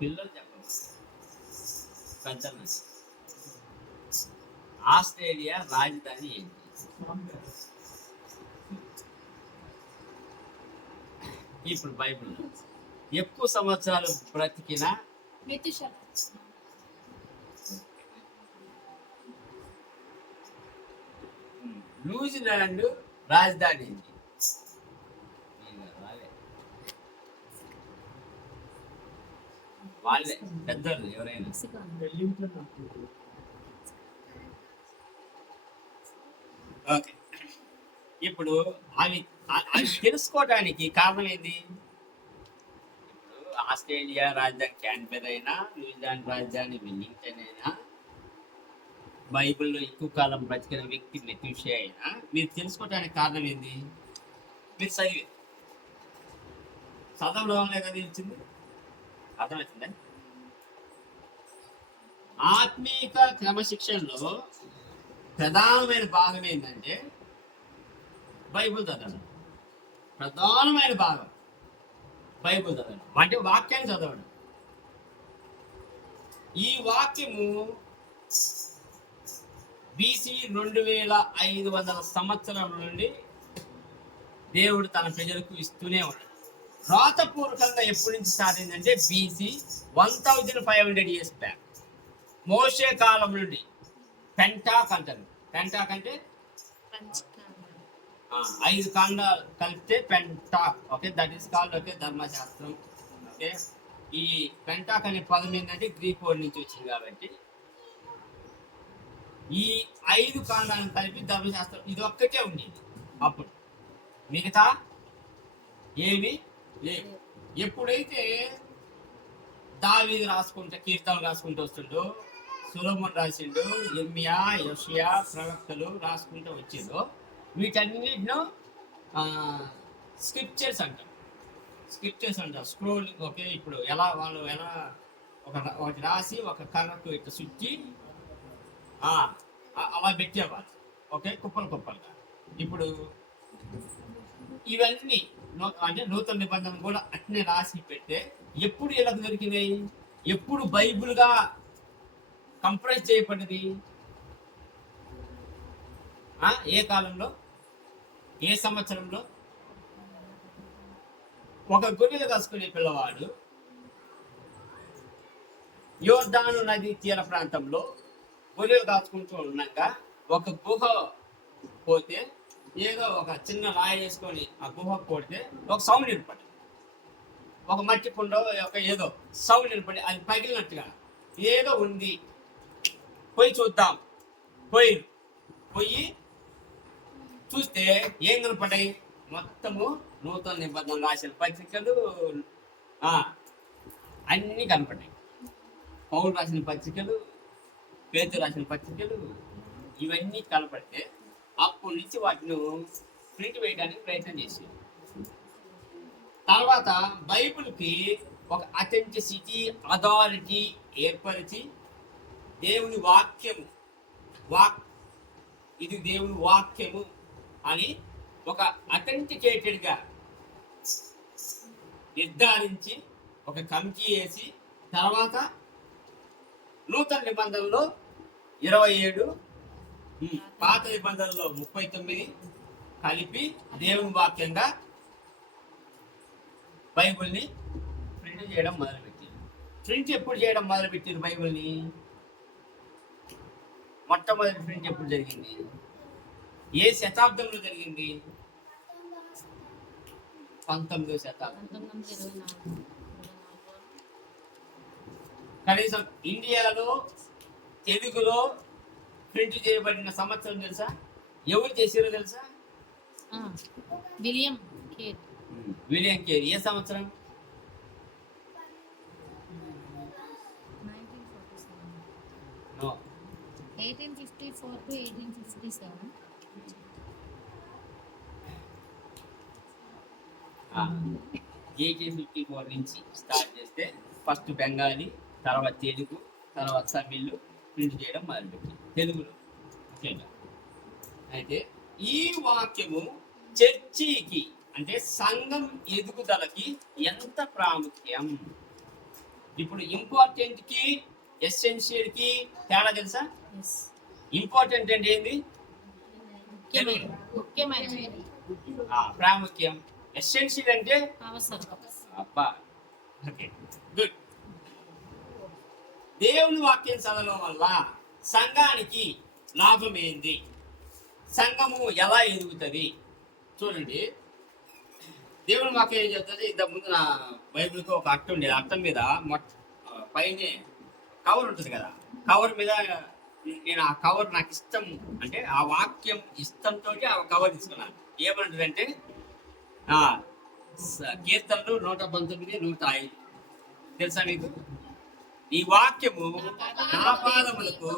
పిల్లలు చెప్పండి. పెద్దలు. ఆస్ట్రేలియా రాజధాని ఏంటి? ఇప్పుడు బైబిల్ ఎక్కువ సంవత్సరాలు బ్రతికిన న్యూజిలాండ్ రాజధాని ఏంటి? వాళ్ళే పెద్దలు ఎవరైనా. ఓకే, ఇప్పుడు అవి అవి తెలుసుకోవడానికి కారణం ఏంది? ఇప్పుడు ఆస్ట్రేలియా రాజధాని క్యాన్బెరా అయినా, న్యూజిలాండ్ రాజధాని వెల్లింగ్టన్ అయినా, బైబిల్లో ఎక్కువ కాలం బ్రతికిన వ్యక్తి మెతూషే అయినా, మీరు తెలుసుకోవడానికి కారణం ఏంది? మీరు చదవడం వల్లే కదా ఇచ్చింది. అర్థమవుతుందా? ఆత్మీక క్రమశిక్షణలో ప్రధానమైన భాగం ఏంటంటే బైబిల్ చదవడం. ప్రధానమైన భాగం బైబిల్ చదవడం అంటే వాక్యాన్ని చదవడం. ఈ వాక్యము BC 2500 సంవత్సరాల నుండి దేవుడు తన ప్రజలకు ఇస్తూనే ఉన్నాడు. రాతపూర్వకంగా ఎప్పటి నుంచి స్టార్ట్ అయిందంటే BC 1500 years బ్యాక్. మోషే కాలం నుండి పెంటాక్ అంటారు. పెంటాక్ అంటే 5 ఖండాలు కలిపితే పెంటాక్. Okay, that is called okay ధర్మశాస్త్రం. ఓకే, ఈ పెంటాక్ అనే పదం ఏంటంటే గ్రీక్ వర్డ్ నుంచి వచ్చింది. కాబట్టి ఈ 5 ఖండాలను కలిపి ధర్మశాస్త్రం ఇది ఒక్కటే ఉండేది. అప్పుడు మిగతా ఏమి లేవు. ఎప్పుడైతే దావీదు రాసుకుంటే కీర్తనలు రాసుకుంటూ వస్తుండో, సొలొమోను రాసిండు, యెర్మియా, యోషియా ప్రవక్తలు రాసుకుంటూ వచ్చిందో, వీటన్నిటిను స్క్రిప్చర్స్ అంటారు. స్క్రిప్చర్స్ అంటారు, స్క్రోలింగ్. ఓకే, ఇప్పుడు వాళ్ళు ఎలా ఒకటి రాసి ఒక కర్రకు ఇట్లా చుట్టి అలా పెట్టేవాళ్ళు. ఓకే, కుప్పలుగా. ఇప్పుడు ఇవన్నీ అంటే నూతన నిబంధన కూడా అట్నే రాసి పెడితే ఎప్పుడు ఎలా దొరికినాయి? ఎప్పుడు బైబిల్గా కంప్రెస్ చేయబడింది? ఏ కాలంలో, ఏ సంవత్సరంలో? ఒక గొర్రెలు కాసుకునే పిల్లవాడు యోర్దాను నది తీర ప్రాంతంలో గొర్రెలు కాచుకుంటూ ఉన్నాక ఒక గుహ పోతే, ఏదో ఒక చిన్న రాయి వేసుకొని ఆ గుహ కొడితే ఒక సౌండ్ వినపడి, ఒక మట్టి పుండో ఒక ఏదో సౌండ్ వినపడి అది పగిలినట్టుగా ఏదో ఉంది, పోయి చూద్దాం. పోయి చూస్తే ఏం కనపడ్డాయి? మొత్తము నూతన నిబంధన రాసిన పత్రికలు అన్నీ కనపడ్డాయి. పౌలు రాసిన పత్రికలు, పేతురు రాసిన పత్రికలు, ఇవన్నీ కనపడితే అప్పటి నుంచి వాటిని ప్రింట్ వేయడానికి ప్రయత్నం చేశారు. తర్వాత బైబిల్కి ఒక అథెంటిసిటీ, అథారిటీ ఏర్పరిచి దేవుని వాక్యము ఇది దేవుని వాక్యము అని ఒక అథెంటికేటెడ్గా నిర్ధారించి ఒక కమిటీ వేసి, తర్వాత నూతన నిబంధనలో 27, పాత నిబంధనలో 39 కలిపి దేవుని వాక్యంగా బైబిల్ని ప్రింట్ చేయడం మొదలుపెట్టారు. ప్రింట్ ఎప్పుడు చేయడం మొదలుపెట్టారు బైబిల్ని? మొట్టమొదటి ప్రింట్ ఎప్పుడు జరిగింది? ఏ శతాబ్దంలో జరిగింది? 19వ శతాబ్దం. కనీసం ఇండియాలో తెలుగులో ప్రింట్ చేయబడిన సంవత్సరం తెలుసా? ఎవరు చేసారో తెలుసా? William Carey. ఏ సంవత్సరం? 1854 to 1857. 1854 నుంచి స్టార్ట్ చేస్తే ఫస్ట్ బెంగాలీ, తర్వాత తెలుగు, తర్వాత తమిళ్ ప్రింట్ చేయడం మొదలుపెట్టి తెలుగులో ముఖ్యంగా. అయితే ఈ వాక్యము చర్చికి అంటే సంఘం ఎదుగుదలకి ఎంత ప్రాముఖ్యం? ఇప్పుడు ఇంపార్టెంట్ కి ఎసెన్షియల్ కి తేడా తెలుసా? ఎస్. ఇంపార్టెంట్ అంటే ఏంది? ముఖ్యమైనది. ప్రాముఖ్యం. ఎసెన్షియల్ అంటే అవసరం. అబ్బా, ఓకే, గుడ్. దేవుని వాక్యం చదవడం వల్ల సంఘానికి లాభం ఏంది? సంఘము ఎలా ఎదుగుతుంది? చూడండి, దేవుని వాక్యం ఏం చెప్తుంది? ఇంతకుముందు నా బైబిల్కి ఒక అట్ట ఉండేది. అట్టం మీద పైన కవర్ ఉంటుంది కదా, కవర్ మీద నేను ఆ కవర్ నాకు ఇష్టం అంటే ఆ వాక్యం ఇష్టంతో ఆ కవర్ తీసుకున్నాను. ఏమంటుందంటే కీర్తనలు 119, 105. తెలుసా మీకు? ఈ వాక్యము నా పాదములకు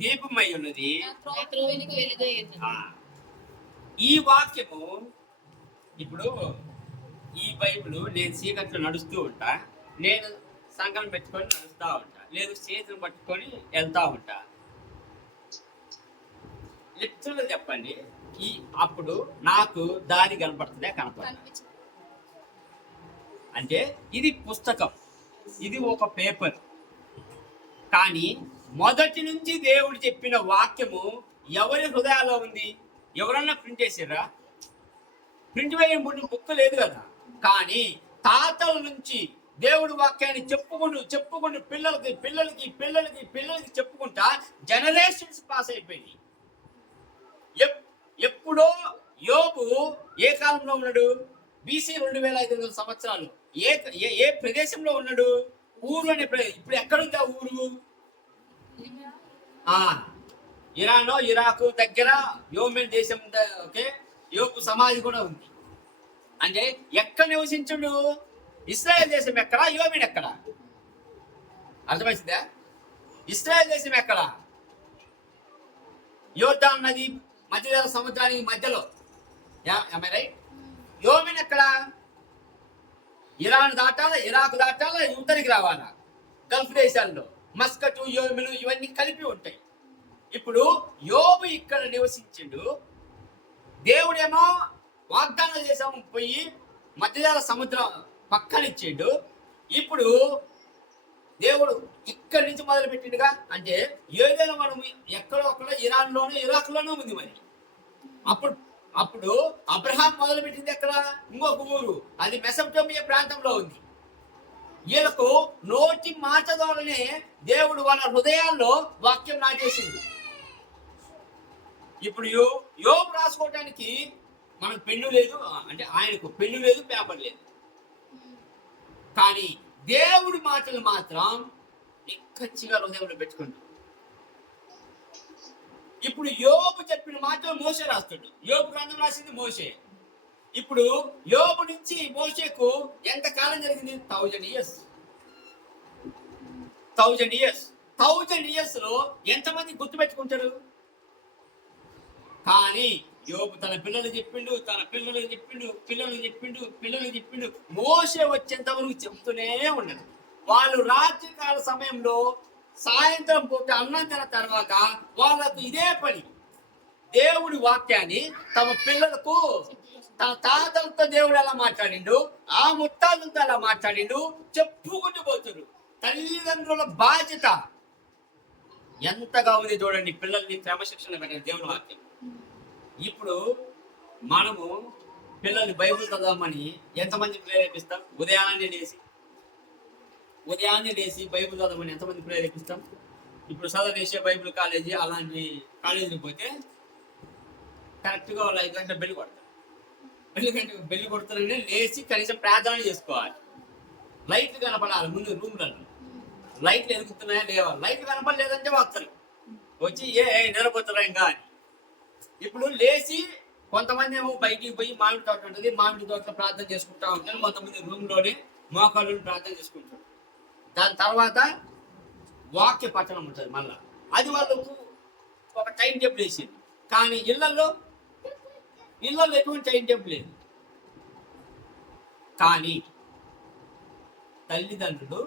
దీపమై ఉన్నది. ఈ వాక్యము ఇప్పుడు ఈ బైబిల్ నేను చీకట్లో నడుస్తూ ఉంటా, నేను సంఘం పెట్టుకొని నడుస్తూ ఉంటా, లేదు చేతులు పట్టుకొని వెళ్తా ఉంటా. లిటరల్గా చెప్పండి, అప్పుడు నాకు దారి కనపడుతుందే కనపడుతుంది. అంటే ఇది పుస్తకం, ఇది ఒక పేపర్. కానీ మొదటి నుంచి దేవుడు చెప్పిన వాక్యము ఎవరి హృదయాల్లో ఉంది? ఎవరన్నా ప్రింట్ చేసారా? ప్రింట్ వేయని బుక్ లేదు కదా. కానీ తాతల నుంచి దేవుడి వాక్యాన్ని చెప్పుకుంటూ పిల్లలకి చెప్పుకుంటా జనరేషన్స్ పాస్ అయిపోయింది. ఎప్పుడో యోబు ఏ కాలంలో ఉన్నాడు? BC 2500 సంవత్సరాలు. ఏ ప్రదేశంలో ఉన్నాడు? ఊరు అనే ఇప్పుడు ఎక్కడుంది ఆ ఊరు? ఇరాను, ఇరాకు దగ్గర యోమెన్ దేశం. ఓకే, యోపు సమాధి కూడా ఉంది. అంటే ఎక్కడ నివసించుడు? ఇస్రాయేల్ దేశం ఎక్కడ? యోమెన్ ఎక్కడ? అర్థమైందా? ఇస్రాయేల్ దేశం ఎక్కడ? యోర్దాను నది మధ్య సముద్రానికి మధ్యలో. రైట్? యోమెన్ ఎక్కడ? ఇరాన్ దాటాలా, ఇరాక్ దాటాలా, ఉత్తరికి రావాలా? గల్ఫ్ దేశాల్లో మస్కట్, యోమెను ఇవన్నీ కలిపి ఉంటాయి. ఇప్పుడు యోబు ఇక్కడ నివసించిండు, దేవుడేమో వాగ్దాన దేశం పోయి మధ్యజల సముద్రం పక్కన ఇచ్చిండు. ఇప్పుడు దేవుడు ఇక్కడి నుంచి మొదలు పెట్టిండుగా. అంటే ఏదైనా మనం ఎక్కడో అక్కడ ఇరాన్లోనూ ఇరాక్లోనూ ఉంది. మరి అప్పుడు అబ్రహాం మొదలు పెట్టింది ఎక్కడ? ఇంకొక ఊరు, అది మెసొపొటేమియా ప్రాంతంలో ఉంది. వీళ్ళకు నోటి మాట ద్వారానే దేవుడు వాళ్ళ హృదయాల్లో వాక్యం నాటేసింది. ఇప్పుడు యోబు రాసుకోవడానికి మనకు పెన్ను లేదు, అంటే ఆయనకు పెన్ను లేదు, పేపర్ లేదు. కానీ దేవుడి మాటలు మాత్రం నిక్కచ్చిగా హృదయంలో పెట్టుకుంటాడు. ఇప్పుడు యోబు చెప్పిన మాటలు మోషే రాస్తాడు. యోబు గ్రంథం రాసింది మోషే. ఇప్పుడు యోబు నుంచి మోషేకు ఎంత కాలం జరిగింది? 1000 years. 1000 years. 1000 years లో ఎంతమంది గుర్తుపెట్టుకుంటారు? కానీ యోబు తన పిల్లలు చెప్పిండు. మోషే వచ్చేంత వరకు చెప్తూనే ఉన్నాడు. వాళ్ళు రాత్రికాల సమయంలో సాయంత్రం పూట అన్నం తిన్న తర్వాత వాళ్ళకు ఇదే పని, దేవుడి వాక్యాన్ని తమ పిల్లలకు, తన తాతలతో దేవుడు ఎలా మాట్లాడిండు, ఆ ముత్తాతలతో ఎలా మాట్లాడిండు చెప్పుకుంటూ పోతున్నారు. తల్లిదండ్రుల బాధ్యత ఎంతగా ఉంది చూడండి, పిల్లల్ని క్రమశిక్షణ పెట్టిన దేవుడి వాక్యం. ఇప్పుడు మనము పిల్లల్ని బైబిల్ చదవమని ఎంతమంది ప్రేరేపిస్తాం? ఉదయాన్నే లేచి బైబిల్ చదవమని ఎంతమంది ప్రేరేపిస్తాం? ఇప్పుడు సదరేషియా బైబిల్ కాలేజీ అలాంటి కాలేజీకి పోతే కరెక్ట్గా వాళ్ళు 5 గంటల బెల్లి కొడతారు. బెల్లి కొడుతారని లేచి కనీసం ప్రార్థన చేసుకోవాలి. లైట్లు కనపడాలి ముందు రూమ్లలో. లైట్లు ఎదుగుతున్నాయా లేవా? లైట్లు కనపడలేదంటే వస్తారు, వచ్చి నిలబోతారా ఇంకా అని. ఇప్పుడు లేచి కొంతమంది ఏమో బయటికి పోయి మామిడి తోట ఉంటుంది, మామిడి తోటలో ప్రార్థన చేసుకుంటా ఉంటారు. కొంతమంది రూమ్లోనే మోకాళ్ళు ప్రార్థన చేసుకుంటారు. దాని తర్వాత వాక్య పఠనం ఉంటుంది. మళ్ళా అది వాళ్ళకు ఒక టైం టేబుల్ వేసింది. కానీ ఇళ్లలో ఎటువంటి టైం టేబుల్ లేదు. కానీ తల్లిదండ్రులు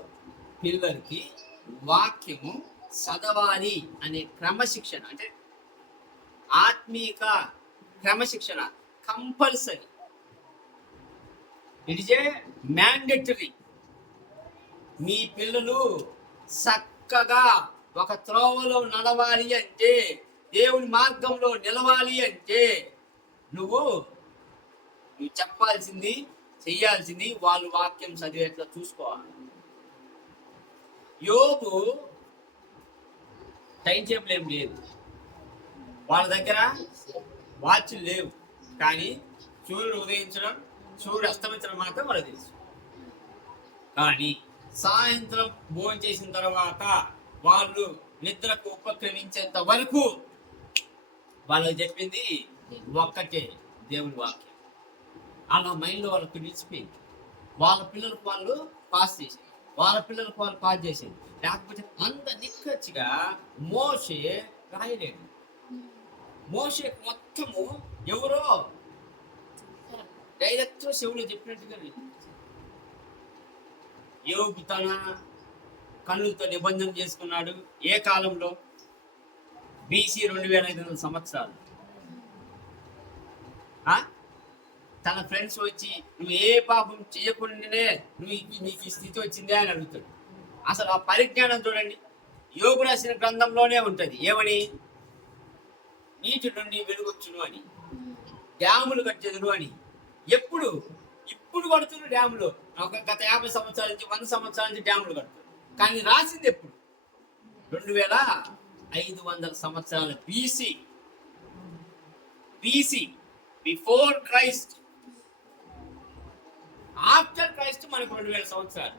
పిల్లలకి వాక్యము చదవాలి అనే క్రమశిక్షణ, అంటే ఆత్మీక క్రమశిక్షణ compulsory. It is a mandatory. మీ పిల్లలు చక్కగా ఒక త్రోవలో నడవాలి అంటే, దేవుని మార్గంలో నిలవాలి అంటే నువ్వు చెప్పాల్సింది, చెయ్యాల్సింది వాళ్ళు వాక్యం చదివేట్లా చూసుకోవాలి. యోబు టైం టేబుల్ ఏం లేదు, వాళ్ళ దగ్గర వాచ్లు లేవు, కానీ సూర్యుడు ఉదయించడం సూర్యుడు అస్తమించడం మాత్రం వాళ్ళకి తెలుసు. కానీ సాయంత్రం భోజనం చేసిన తర్వాత వాళ్ళు నిద్రకు ఉపక్రమించేంత వరకు వాళ్ళకి చెప్పింది ఒక్కటే, దేవుని వాక్యం. అలా మైండ్లో వాళ్ళకి నిలిచిపోయింది. వాళ్ళ పిల్లలకు వాళ్ళు పాస్ చేసేది, వాళ్ళ పిల్లలకు వాళ్ళు పాస్ చేసేది. లేకపోతే అంత నిక్కచ్చిగా మోషే రాయలేడు. మోషే మొత్తము ఎవరో డైరెక్ట్ శివుడు చెప్పినట్టుగా యోబు తన కన్నులతో నిబంధన చేసుకున్నాడు. ఏ కాలంలో? BC 2500 సంవత్సరాలు. తన ఫ్రెండ్స్ వచ్చి నువ్వు ఏ పాపం చేయకుండానే నీకు ఈ స్థితి వచ్చిందే అని అడుగుతాడు. అసలు ఆ పరిజ్ఞానం చూడండి, యోబు రాసిన గ్రంథంలోనే ఉంటుంది. ఏమని? నీటి నుండి వెలుగొచ్చును అని, డ్యాములు కట్టెదురు అని. ఇప్పుడు కడుతున్నారు డ్యాములు. గత 50 సంవత్సరాల నుంచి 100 సంవత్సరాల నుంచి డ్యాములు కడుతున్నారు. కానీ రాసింది ఎప్పుడు? 2500 సంవత్సరాల BC, before Christ. After Christ మనకు 2000 సంవత్సరాలు,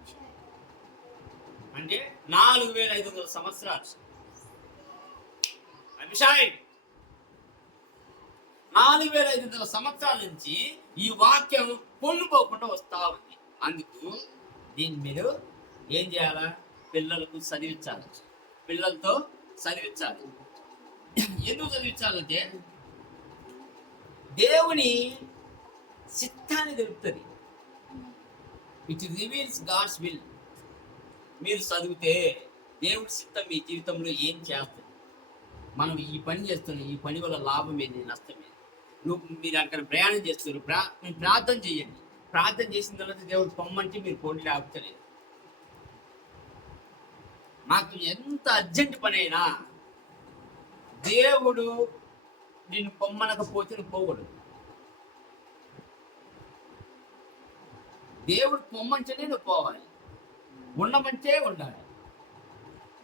అంటే 4500 సంవత్సరాలు. అభిషాయ్ 4500 సంవత్సరాల నుంచి ఈ వాక్యం పొల్లుపోకుండా వస్తా ఉంది. అందుకు దీన్ని మీరు ఏం చేయాలా? పిల్లలకు చదివించాలి, పిల్లలతో చదివించాలి. ఎందుకు చదివించాలంటే దేవుని చిత్తాన్ని తెలుపుతుంది. It reveals God's will. మీరు చదివితే దేవుడి చిత్తం మీ జీవితంలో ఏం చేస్తుంది, మనం ఈ పని చేస్తున్నాం, ఈ పని వల్ల లాభం ఏంది, నష్టం ఏంది. మీరు అక్కడ ప్రయాణం చేస్తారు, మీరు ప్రార్థన చేయండి. ప్రార్థన చేసిన తర్వాత దేవుడు పొమ్మంటే మీరు పోటీ ఆపుతలేదు. నాకు ఎంత అర్జెంట్ పని అయినా దేవుడు నిన్ను పొమ్మనకపోతే నువ్వు పోకూడదు. దేవుడు పొమ్మంటేనే నువ్వు పోవాలి, ఉండమంటే ఉండాలి.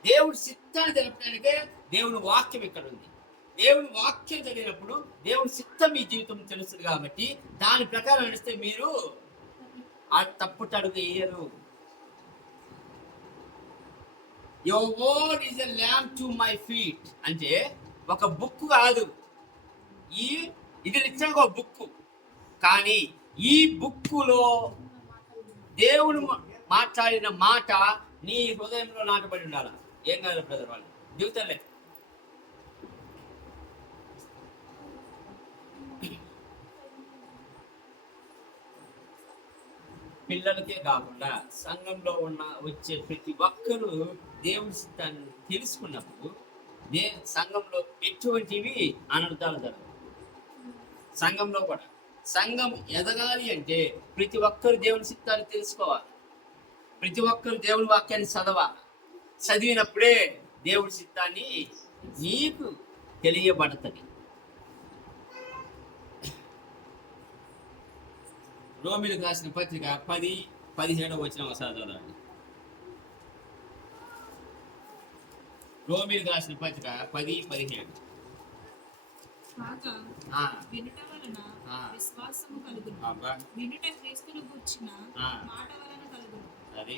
దేవుడి చిత్తాన్ని తెలపడానికే దేవుని వాక్యం ఇక్కడ ఉంది. దేవుని వాక్యం చదివినప్పుడు దేవుని చిత్తం మీ జీవితం తెలుస్తుంది. కాబట్టి దాని ప్రకారం నడిస్తే మీరు ఆ తప్పుట అడుగు వేయరు. Your word is a lamp to my feet అంటే ఒక బుక్ కాదు, ఇది నిజంగా ఒక బుక్. కానీ ఈ బుక్కులో దేవుడు మాట్లాడిన మాట నీ హృదయంలో నాటబడి ఉండాలి. ఏం కాదు బ్రదర్, వాళ్ళు దిగుతలే. పిల్లలకే కాకుండా సంఘంలో వచ్చే ప్రతి ఒక్కరూ దేవుడి చిత్తాన్ని తెలుసుకున్నప్పుడు సంఘంలో ఎటువంటివి అనర్థాలు జరగవు. సంఘంలో కూడా సంఘం ఎదగాలి అంటే ప్రతి ఒక్కరు దేవుని చిత్తాన్ని తెలుసుకోవాలి, ప్రతి ఒక్కరు దేవుని వాక్యాన్ని చదవాలి. చదివినప్పుడే దేవుడి చిత్తాన్ని నీకు తెలియబడుతుంది. రోమిలకు రాసిన పత్రిక 10-17 వచ్చిన ఒకసారి చదవండి. రోమిలకు రాసిన పత్రిక 10-17. వినుట వలన విశ్వాసము కలుగును, వినుట క్రీస్తును గూర్చిన మాట వలన కలుగును. అది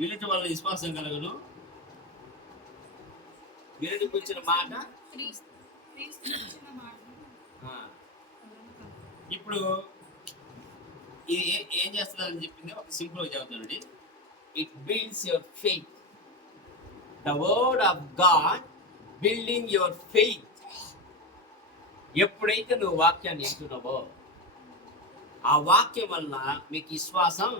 వినుట వలన విశ్వాసం కలుగును, వినుట కూర్చున్న మాట. ఇప్పుడు ఇది ఏం చేస్తుందని చెప్పింది ఒక సింపుల్గా చెబుతానండి. It builds your faith. The word of God building your faith. ఎప్పుడైతే నువ్వు వాక్యాన్ని ఇస్తున్నావో ఆ వాక్యం వల్ల మీకు విశ్వాసం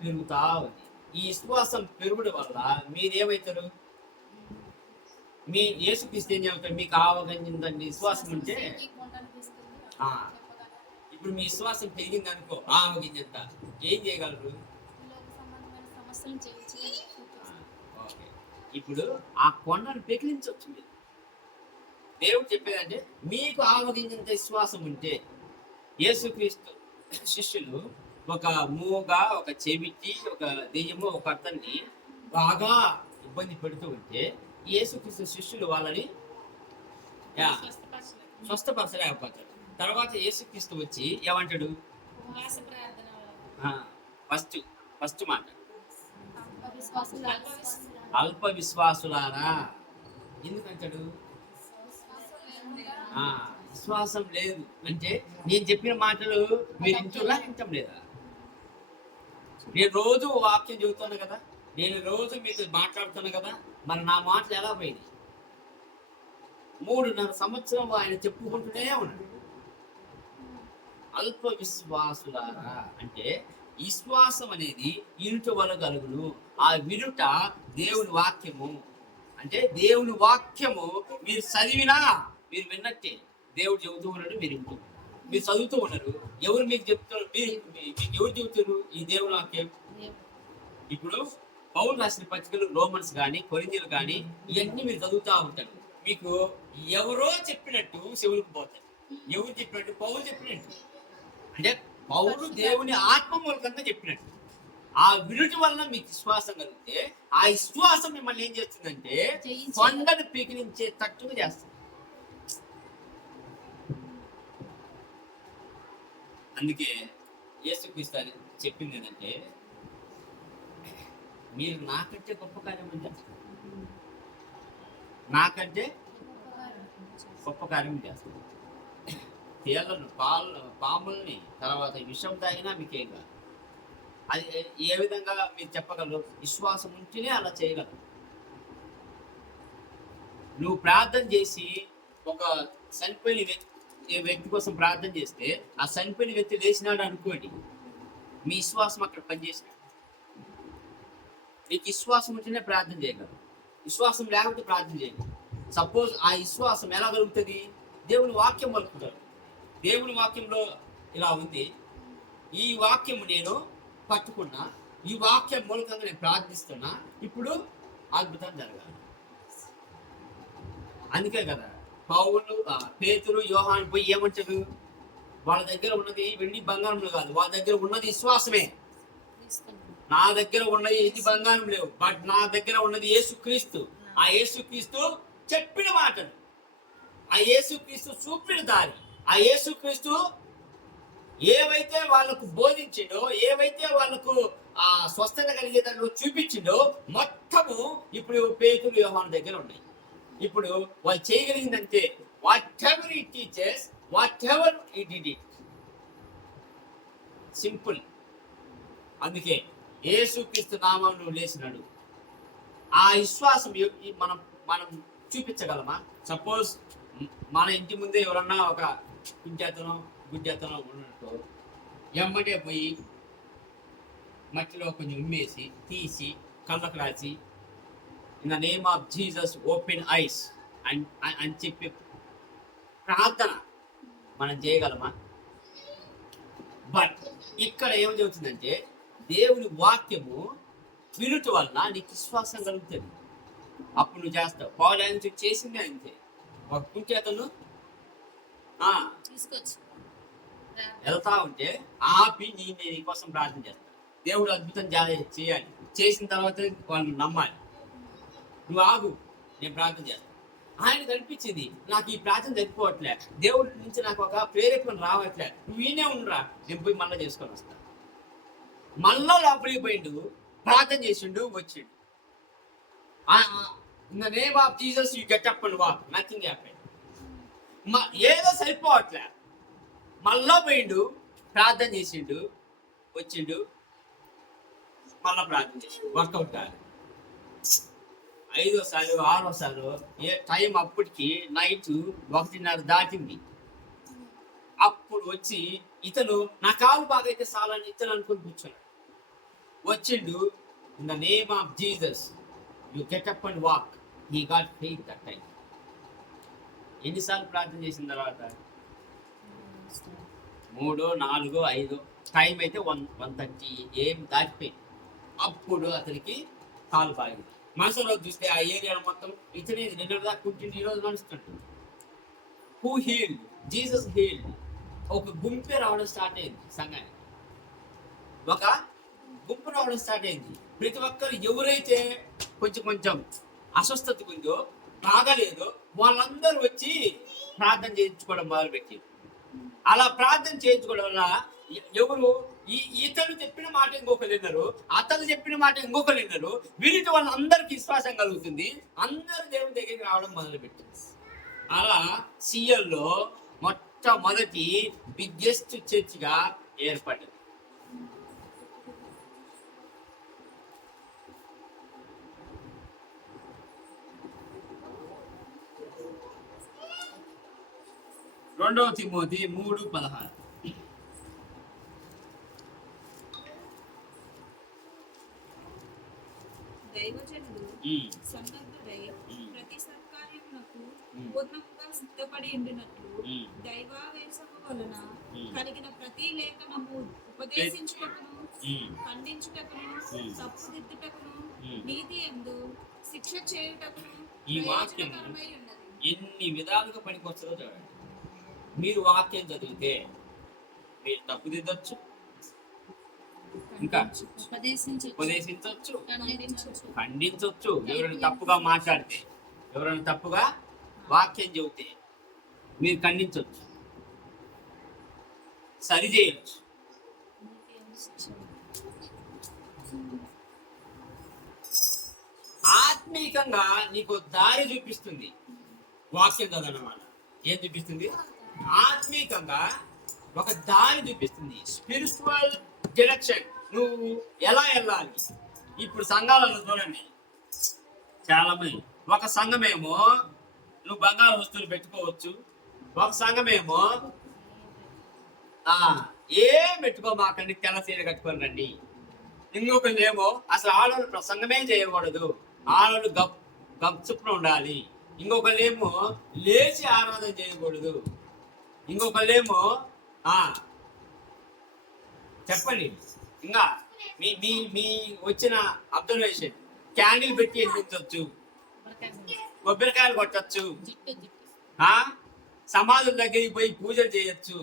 పెరుగుతా ఉంది. ఈ విశ్వాసం పెరుగుడు వల్ల మీరేమవుతారు? మీ యేసుక్రీస్తు ఏం చెబుతారు? మీకు ఆవగించిందండి విశ్వాసం ఉంటే. ఇప్పుడు మీ విశ్వాసం పెరిగింది అనుకో, ఆవగింజంత ఏం చేయగలరు? విశ్వాసం చేయించి ఓకే. ఇప్పుడు ఆ కొండను పెకిలించవచ్చు మీరు. దేవుడు చెప్పేదంటే మీకు ఆవగింజంత విశ్వాసం ఉంటే, యేసుక్రీస్తు శిష్యులు ఒక మూగ, ఒక చెవిటి, ఒక దెయ్యము, ఒక అతన్ని బాగా ఇబ్బంది పెడుతూ ఉంటే యేసుక్రీస్తు శిష్యులు వాళ్ళని యా, స్వస్థపరచలేదు. స్వస్థపరచలేకపోతాడు. తర్వాత యేసుక్రీస్తు వచ్చి ఏమంటాడు? ఉపవాస ప్రార్థన ఫస్ట్ ఫస్ట్ మాట, విశ్వాసం అల్ప విశ్వాసులారా. ఎందుకంటాడు? విశ్వాసం లేదు అంటే నేను చెప్పిన మాటలు మీరు ఇంటున్నా వింటం లేదా? నేను రోజు వాక్యం చెబుతాను కదా, నేను రోజు మీతో మాట్లాడుతాను కదా, మరి నా మాటలు ఎలా పోయింది? 3.5 సంవత్సరం ఆయన చెప్పుకుంటూనే ఉన్నాడు. అల్ప విశ్వాసులారా అంటే విశ్వాసం అనేది ఇనుట వల్ల కలుగును. ఆ వినుట దేవుని వాక్యము. అంటే దేవుని వాక్యము మీరు చదివినా మీరు విన్నట్టే. దేవుడు చెబుతూ ఉన్నాడు, మీరు వింటున్నారు. మీరు చదువుతూ ఉన్నారు, ఎవరు మీకు చెప్తున్నారు? మీకు ఎవరు చెబుతారు ఈ దేవుని వాక్యం? ఇప్పుడు పౌలు రాసిన పత్రికలు, రోమన్స్ కానీ, కొరింథీయులు కానీ, ఇవన్నీ మీరు చదువుతూ ఉంటారు. మీకు ఎవరో చెప్పినట్టు చెవులకు పోతారు. ఎవరు చెప్పినట్టు? పౌలు చెప్పినట్టు. అంటే పౌలు దేవుని ఆత్మ మూలకంతా చెప్పినట్టు. ఆ వినుటి వలన మీకు విశ్వాసం కలిగితే ఆ విశ్వాసం మిమ్మల్ని ఏం చేస్తుందంటే కొండను పీకిలించే తట్టుగా చేస్తుంది. అందుకే యేసుక్రీస్తు చెప్పింది ఏంటంటే, మీరు నాకంటే గొప్ప కార్యం చేస్తారు, నాకంటే గొప్ప కార్యం చేస్తారు. తేళ్లను, పాముల్ని, తర్వాత విషం తాగినా మీకేం కాదు. అది ఏ విధంగా మీరు చెప్పగలరు? విశ్వాసం ఉంటేనే అలా చేయగలరు. నువ్వు ప్రార్థన చేసి ఒక చనిపోయిన వ్యక్తి కోసం ప్రార్థన చేస్తే ఆ చనిపోయిన వ్యక్తి లేచినాడు అనుకోండి, మీ విశ్వాసం అక్కడ పనిచేసినాడు. నీకు విశ్వాసం ఉంటేనే ప్రార్థన చేయగలరు, విశ్వాసం లేకపోతే ప్రార్థన చేయగలరు. సపోజ్ ఆ విశ్వాసం ఎలా కలుగుతుంది? దేవుని వాక్యం కలుగుతారు. దేవుని వాక్యంలో ఇలా ఉంది, ఈ వాక్యం నేను పట్టుకున్నా, ఈ వాక్యం మూలకంగా నేను ప్రార్థిస్తున్నా, ఇప్పుడు అద్భుతం జరగాలి. అందుకే కదా పౌలు, పేతురు, యోహాను పోయి ఏమంటారు? వాళ్ళ దగ్గర ఉన్నది వెండి బంగారంలో కాదు, వాళ్ళ దగ్గర ఉన్నది విశ్వాసమే. నా దగ్గర ఉన్నది ఇది బంగారం లేవు, బట్ నా దగ్గర ఉన్నది యేసుక్రీస్తు. ఆ యేసుక్రీస్తు చెప్పిన మాటలు, ఆ యేసుక్రీస్తు చూపిన దారి, ఆ యేసుక్రీస్తు ఏవైతే వాళ్ళకు బోధించిండో, ఏవైతే వాళ్ళకు ఆ స్వస్థత కలిగేదాన్ని చూపించిండో మొత్తము ఇప్పుడు పేతురు, యోహాను దగ్గర ఉన్నాయి. ఇప్పుడు వాళ్ళు చేయగలిగిందంటే whatever it teachers, whatever it did it, simple. అందుకే యేసుక్రీస్తు నామమున లేచినాడు. ఆ విశ్వాసం మనం మనం చూపించగలమా? సపోజ్ మన ఇంటి ముందే ఎవరన్నా ఒక కుంటేతనం, గుడ్డేతనం ఉన్నట్టు ఎమ్మటే పోయి మట్టిలో కొంచెం ఉమ్మేసి తీసి కళ్ళకు రాసి in the name of Jesus open ice అని చెప్పి ప్రార్థన మనం చేయగలమా? బట్ ఇక్కడ ఏం చెబుతుందంటే దేవుని వాక్యము వినుట వలన నీకు విశ్వాసం కలుగుతుంది. అప్పుడు నువ్వు చేస్తావు. పౌలు ఆయన చేసిందే అంతే. ఒక కుంటేతను తీసుకొచ్చి వెళ్తా ఉంటే ఆపి నేను నీకోసం ప్రార్థన చేస్తాను. దేవుడు అద్భుతం చేయాలి. చేసిన తర్వాత వాళ్ళు నమ్మాలి. నువ్వు ఆగు, నేను ప్రార్థన చేస్తాను. ఆయన కనిపించింది, నాకు ఈ ప్రార్థన సరిపోవట్లే, దేవుడి నుంచి నాకు ఒక ప్రేరేపణ రావట్లే, నువ్వు ఈయనే ఉండరా, నేను పోయి మళ్ళీ చేసుకొని వస్తాను. మళ్ళా లోపలికి పోయిండు, ప్రార్థన చేసిండు, వచ్చిండు. In the name of Jesus you get up and walk, nothing happened. ఏదో సరిపోవట్లే, మళ్ళా పోయిండు, ప్రార్థన చేసిండు, వచ్చిండు, మళ్ళా ప్రార్థన చేసిండు, వర్కౌట్ కాదు. 5వ సారి 6వ సారి ఏ టైం అప్పటికి నైట్ 1:30 దాటింది. అప్పుడు వచ్చి ఇతను నా కాలు బాగా అయితే చాలని ఇతను అనుకుని కూర్చున్నాడు. వచ్చిండు, in the name of Jesus you get up and walk. He got faith that time. ఎన్నిసార్లు ప్రార్థన చేసిన తర్వాత? 3, 4, 5. టైం అయితే 1:30 ఏం దాటిపోయింది. అప్పుడు అతనికి కాలు బాగింది. మనసులో చూస్తే ఆ ఏరియాలో మొత్తం ఇతనే నిన్న దాకా కూర్చుని ఈ రోజు నడుస్తుంటాడు. Who healed? Jesus healed. ఒక గుంపే రావడం స్టార్ట్ అయింది సంఘానికి. ఒక గుంపు రావడం స్టార్ట్ అయింది. ప్రతి ఒక్కరు ఎవరైతే కొంచెం కొంచెం అస్వస్థత ఉందో, బాగలేదో, వాళ్ళందరూ వచ్చి ప్రార్థన చేయించుకోవడం మొదలుపెట్టారు. అలా ప్రార్థన చేయించుకోవడం వల్ల ఎవరు ఇతను చెప్పిన మాట ఇంకొకరు విన్నారు, అతను చెప్పిన మాట ఇంకొకరు విన్నారు. వీరితో వాళ్ళందరికీ విశ్వాసం కలుగుతుంది. అందరూ దేవుని దగ్గరికి రావడం మొదలుపెట్టారు. అలా సిఎల్లో మొట్టమొదటి బిగ్గెస్ట్ చర్చ్గా ఏర్పడింది. రెండవ తిమోతి 3:16. దైవజనుడు సన్నద్ధుడై ప్రతి సత్కార్యమునకు పూర్ణముగా సిద్ధపడి ఉండినట్లు దైవావేశము వలన కలిగిన ప్రతి లేఖనము ఉపదేశించుటకును, ఖండించుటకును, తప్పుదిద్దుటకును, నీతి యందు శిక్ష చేయుటకును ఈ వాక్యం ప్రయోజనకరమై ఉన్నది. ఎన్ని విధాలుగా పనికొస్తుందో చూడండి. మీరు వాక్యం చదివితే మీరు తప్పుదిద్దొచ్చు, ఇంకా ఉపదేశించవచ్చు, ఖండించవచ్చు. ఎవరైనా తప్పుగా మాట్లాడితే, ఎవరైనా తప్పుగా వాక్యం చెబితే మీరు ఖండించవచ్చు, సరిచేయచ్చు. ఆత్మీయంగా నీకు దారి చూపిస్తుంది వాక్యం చదవడం వల్ల. ఏం చూపిస్తుంది? ఆత్మీయంగా ఒక దారి చూపిస్తుంది. Spiritual direction. నువ్వు ఎలా వెళ్ళాలి? ఇప్పుడు సంఘాలలో చూడండి, చాలా మంది, ఒక సంఘమేమో నువ్వు బంగారు వస్తువులు పెట్టుకోవచ్చు, ఒక సంఘమేమో ఏం పెట్టుకోమాకండి, తెల్ల సీర కట్టుకొని రండి. ఇంకొకరేమో అసలు ఆడవాళ్ళు ప్రసంగమే చేయకూడదు, ఆడవాళ్ళు గప్చుప్పున ఉండాలి. ఇంకొకరేమో లేచి ఆరాధన చేయకూడదు. ఇంకొకరేమో చెప్పండి, ఇంకా మీ మీ మీ వచ్చిన అబ్జర్వేషన్, క్యాండిల్ పెట్టి వెలిగించవచ్చు, కొబ్బరికాయలు కొట్టచ్చు, సమాధుల దగ్గరికి పోయి పూజలు చేయొచ్చు.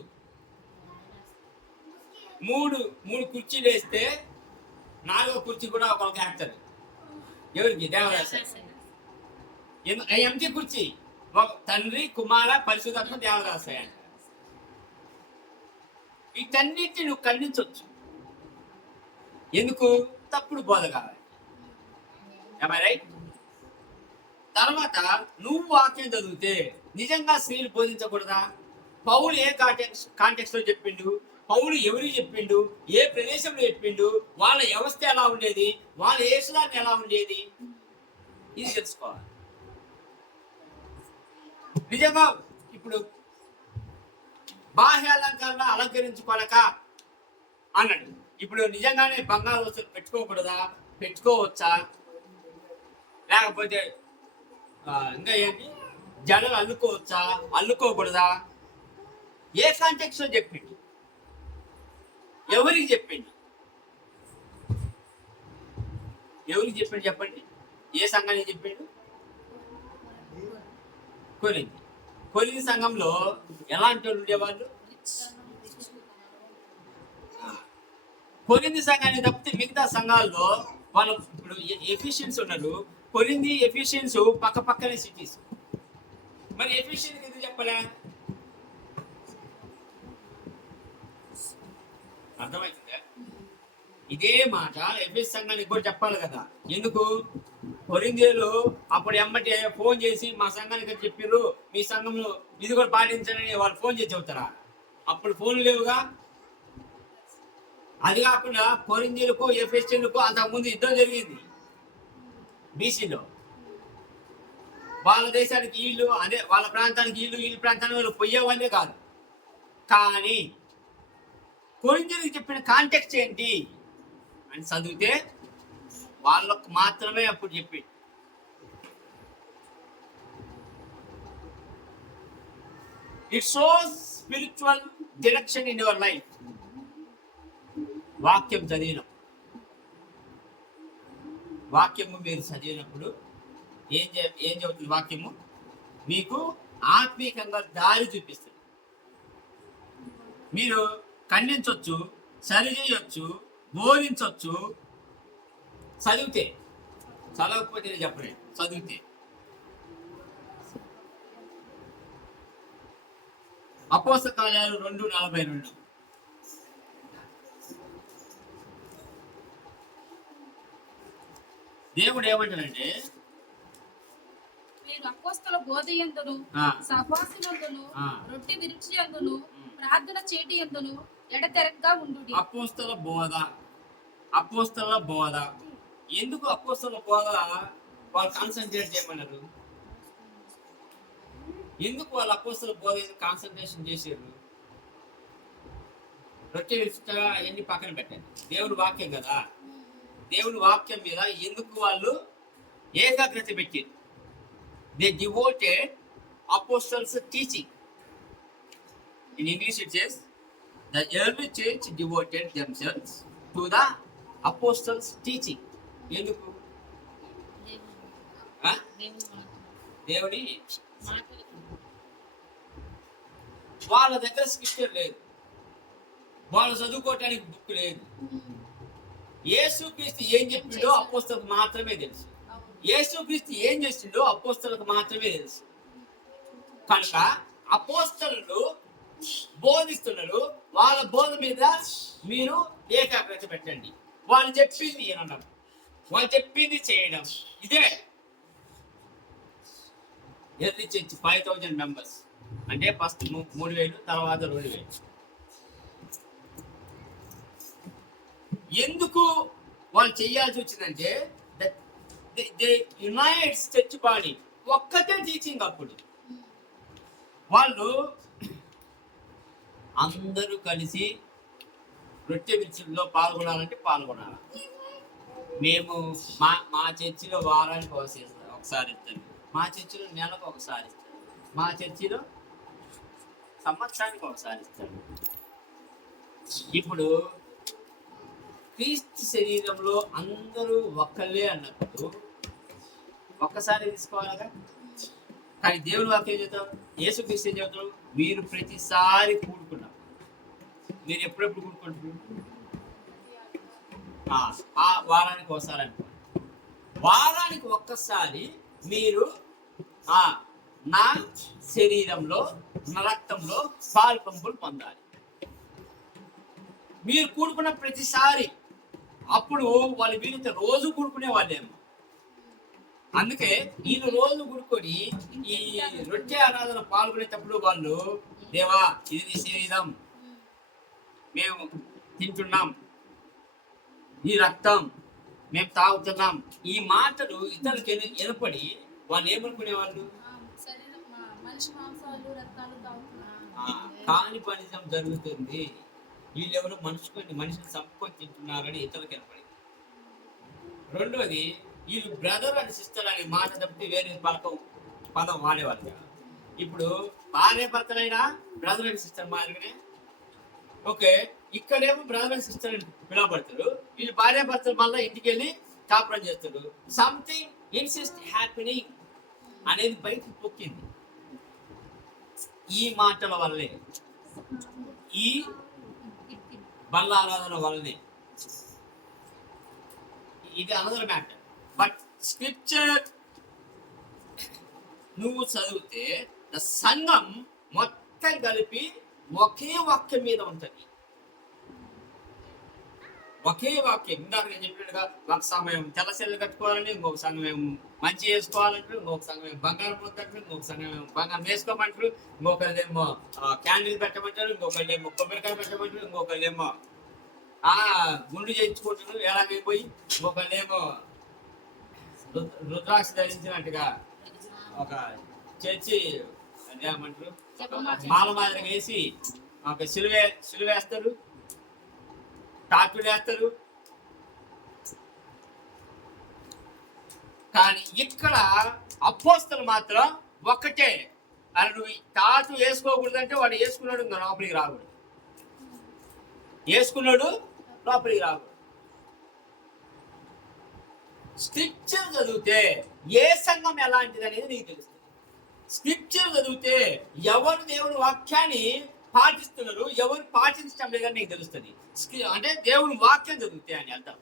మూడు కుర్చీలు వేస్తే నాలుగో కుర్చీ కూడా ఒకరికి వేస్తారు. ఎవరికి? దేవదాసాయి. ఎంటి కుర్చీ ఒక తండ్రి, కుమార, పరిశుధాత్మ, దేవదాసాయి అంట. వీటన్నిటిని నువ్వు ఖండించవచ్చు. ఎందుకు? తప్పుడు బోధ కావాలి. రైట్? తర్వాత నువ్వు వాక్యం చదివితే నిజంగా స్త్రీలు బోధించకూడదా? పౌలు ఏ కాంటెక్స్ట్ లో చెప్పిండు, పౌలు ఎవరికి చెప్పిండు, ఏ ప్రదేశంలో చెప్పిండు, వాళ్ళ వ్యవస్థ ఎలా ఉండేది, వాళ్ళ యేసుదాన్ని ఎలా ఉండేది, ఇది తెలుసుకోవాలి. నిజంగా ఇప్పుడు బాహ్య అలంకరణ అలంకరించుకోనక అన్నాడు. ఇప్పుడు నిజంగానే బంగారు వస్తువులు పెట్టుకోకూడదా? పెట్టుకోవచ్చా? లేకపోతే ఇంకా ఏంటి, జడలు అల్లుకోవచ్చా, అల్లుకోకూడదా? ఏ కాంటెక్స్ట్ లో చెప్పిండు, ఎవరికి చెప్పిండు, ఎవరికి చెప్పిండు చెప్పండి? ఏ సంఘానికి చెప్పిండు? కొరింథీ సంఘంలో ఎలాంటి వాళ్ళు ఉండేవాళ్ళు? కొరింథీ సంఘాన్ని తప్పితే మిగతా సంఘాల్లో వాళ్ళు ఇప్పుడు ఎఫిషియన్స్ ఉన్నారు. కొరింథీ, ఎఫిషియన్స్ పక్క పక్కనే సిటీస్. మరి ఎఫిషియన్స్ ఎందుకు చెప్పలే? అర్థమవుతుందా? ఇదే మాట ఎఫెస్ సంఘానికి కూడా చెప్పాలి కదా. ఎందుకు? కొరింథీయులు అప్పుడు ఎమ్మటే ఫోన్ చేసి మా సంఘానికి చెప్పిర్రు, మీ సంఘంలో ఇది కూడా పాటించాలని వాళ్ళు ఫోన్ చేసి చెబుతారా? అప్పుడు ఫోన్లు లేవుగా. అది కాకుండా కొరింథీయులకు, ఎఫెసీయులకు అంతకుముందు యుద్ధం జరిగింది బీసీలో. వాళ్ళ దేశానికి వీళ్ళు, అదే వాళ్ళ ప్రాంతానికి వీళ్ళ ప్రాంతానికి వీళ్ళు పోయేవాళ్ళే కాదు. కానీ కొరింథీయులకు చెప్పిన కాంటెక్స్ట్ ఏంటి అని చదివితే వాళ్ళకు మాత్రమే అప్పుడు చెప్పి. It shows spiritual direction in your life. వాక్యం చదివిన వాక్యము మీరు చదివినప్పుడు ఏం చెబుతుంది వాక్యము? మీకు ఆత్మీయంగా దారి చూపిస్తుంది. మీరు ఖండించవచ్చు, సరి చేయొచ్చు, బోధించవచ్చు చదివితే. చదవకపోతే చెప్పలేదు, చదివితే. అపోస్తల కార్యాలు 2:42. దేవుడు ఏమంటాడంటే, మీరు అపోస్తల బోధయందును సహవాసమందును రొట్టె విరుచి యందును ప్రార్థన చేటి యందును ఎడతెరగ్గా ఉండుడి. అపోస్తల బోధ. ఎందుకు అపోస్తల బోధ వాళ్ళు కాన్సన్ట్రేట్ చేయమన్నారు? ఎందుకు వాళ్ళు అపోస్తల బోధ కాన్సన్ట్రేషన్ చేశారు? రొట్టె విరుచుట అవన్నీ పక్కన పెట్టండి, దేవుని వాక్యం కదా. దేవుని వాక్యం మీద ఎందుకు వాళ్ళు ఏకాగ్రత పెట్టారు? They devoted apostles' teaching. In English it says, the early church devoted themselves to the apostles' teaching. ఎందుకు? దేవుని వాళ్ళ దగ్గర స్క్రిప్చర్ లేదు, వాళ్ళు చదువుకోవటానికి బుక్ లేదు. యేసుక్రీస్తు ఏం చెప్పిండో అపోస్తలకు మాత్రమే తెలుసు. యేసుక్రీస్తు ఏం చేసిండో అపోస్తలకు మాత్రమే తెలుసు. కనుక అపోస్తలు బోధిస్తున్నారు, వాళ్ళ బోధ మీద మీరు ఏకాగ్రత పెట్టండి. వాళ్ళు చెప్పింది వినడం, వాళ్ళు చెప్పింది చేయడం. ఇదే ఎర్లీ చర్చ్ 5,000 మెంబర్స్ అంటే ఫస్ట్ 3,000, తర్వాత 2,000. ఎందుకు వాళ్ళు చేయాల్సి వచ్చిందంటే యునైటెడ్ చర్చ్ బాడీ ఒక్కటే టీచింగ్. అప్పుడు వాళ్ళు అందరూ కలిసి నృత్య విరుచుల్లో పాల్గొనాలంటే పాల్గొనాలి. మేము మా చర్చిలో వారానికి ఒకసారి ఇస్తారు, మా చర్చిలో నెలకు ఒకసారి ఇస్తారు, మా చర్చిలో సంవత్సరానికి ఒకసారి ఇస్తారు. ఇప్పుడు క్రీస్తు శరీరంలో అందరూ ఒక్కళ్ళే అన్నప్పుడు ఒక్కసారి తీసుకోవాలిగా. కానీ దేవుని వాక్యం చెబుతాం, యేసుక్రీస్తు చెబుతాం, మీరు ప్రతిసారి కూడుకున్నారు. మీరు ఎప్పుడెప్పుడు కూడుకుంటున్నారు? వారానికి ఒకసారి అనుకోండి. వారానికి ఒక్కసారి మీరు నా శరీరంలో, నా రక్తంలో పాలు పంపులు పొందాలి. మీరు కూడుకున్న ప్రతిసారి. అప్పుడు వాళ్ళు వీళ్ళతో రోజు కూడుకునే వాళ్ళేమో. అందుకే వీళ్ళు రోజు కూడుకొని ఈ రొట్టె ఆరాధన పాల్గొనేటప్పుడు వాళ్ళు, దేవా ఇది నీ శరీరం, మేము తింటున్నాం, ఈ రక్తం మేము తాగుతున్నాం, ఈ మాటలు ఇతరులకి వినపడి వాళ్ళు ఏమనుకునేవాళ్ళు? కాని పనిజం జరుగుతుంది, వీళ్ళెవరో మనిషిని చంపుకొని తింటున్నారని ఇతరులకు వినపడి. రెండోది, వీళ్ళు బ్రదర్ అండ్ సిస్టర్ అనే మాట తప్పితే వేరే పదం వాడేవాళ్ళు కదా. ఇప్పుడు భార్య భర్తలైనా బ్రదర్ అండ్ సిస్టర్ మాదిరిగానే. ఓకే, ఇక్కడేమో బ్రదర్ అండ్ సిస్టర్ అని పిలవబడతారు, వీళ్ళు భార్య భర్తలు మళ్ళీ ఇంటికి వెళ్ళి కాపురం చేస్తారు. సంథింగ్ ఇన్సిస్ట్ హ్యాపెనింగ్ అనేది బయటకు పొక్కింది ఈ మాటల వల్లే, ఈ బల్ల ఆరాధన వల్లనే. ఇది అనదర్ మ్యాటర్. బట్ స్క్రిప్చర్ నువ్వు చదివితే సంఘం మొత్తం కలిపి ఒకే వాక్యం మీద ఉంటుంది. ఒకే వాక్యం. ఇందాక నేను చెప్పినట్టుగా ఒక సమయం తెల్ల సెల్లు కట్టుకోవాలని, ఇంకొక సమయం మంచి వేసుకోవాలంటారు, ఇంకొక సమయం బంగారం పొందంటారు, ఇంకొక సమయం బంగారం వేసుకోమంటారు, ఇంకొకళ్ళేమో క్యాండిల్ పెట్టమంటారు, ఇంకొకళ్ళేమో కొబ్బరికాయ పెట్టమంటారు, ఇంకొకళ్ళేమో గుండు చేయించుకుంటారు ఎలాగైపోయి, ఇంకొకళ్ళేమో రుద్రాక్ష ధరించినట్టుగా ఒక చర్చి ఏమంటారు మాల మాదిరిగా వేసి ఒక సిలువేస్తారు, టాటూలు వేస్తారు. కానీ ఇక్కడ అపోస్తలు మాత్రం ఒక్కటే. అని నువ్వు టాటూ వేసుకోకూడదంటే వాడు వేసుకున్నాడు ఇంకా లోపలికి రాకూడదు, వేసుకున్నాడు లోపలికి రాకూడదు. స్క్రిప్చర్ చదివితే ఏ సంఘం ఎలాంటిది అనేది నీకు తెలుస్తుంది. స్క్రిప్చర్ చదివితే ఎవరు దేవుని వాక్యాన్ని పాటిస్తున్నారు, ఎవరు పాటించడం లేదని నీకు తెలుస్తుంది. అంటే దేవుని వాక్యం చదివితే అని అర్థం.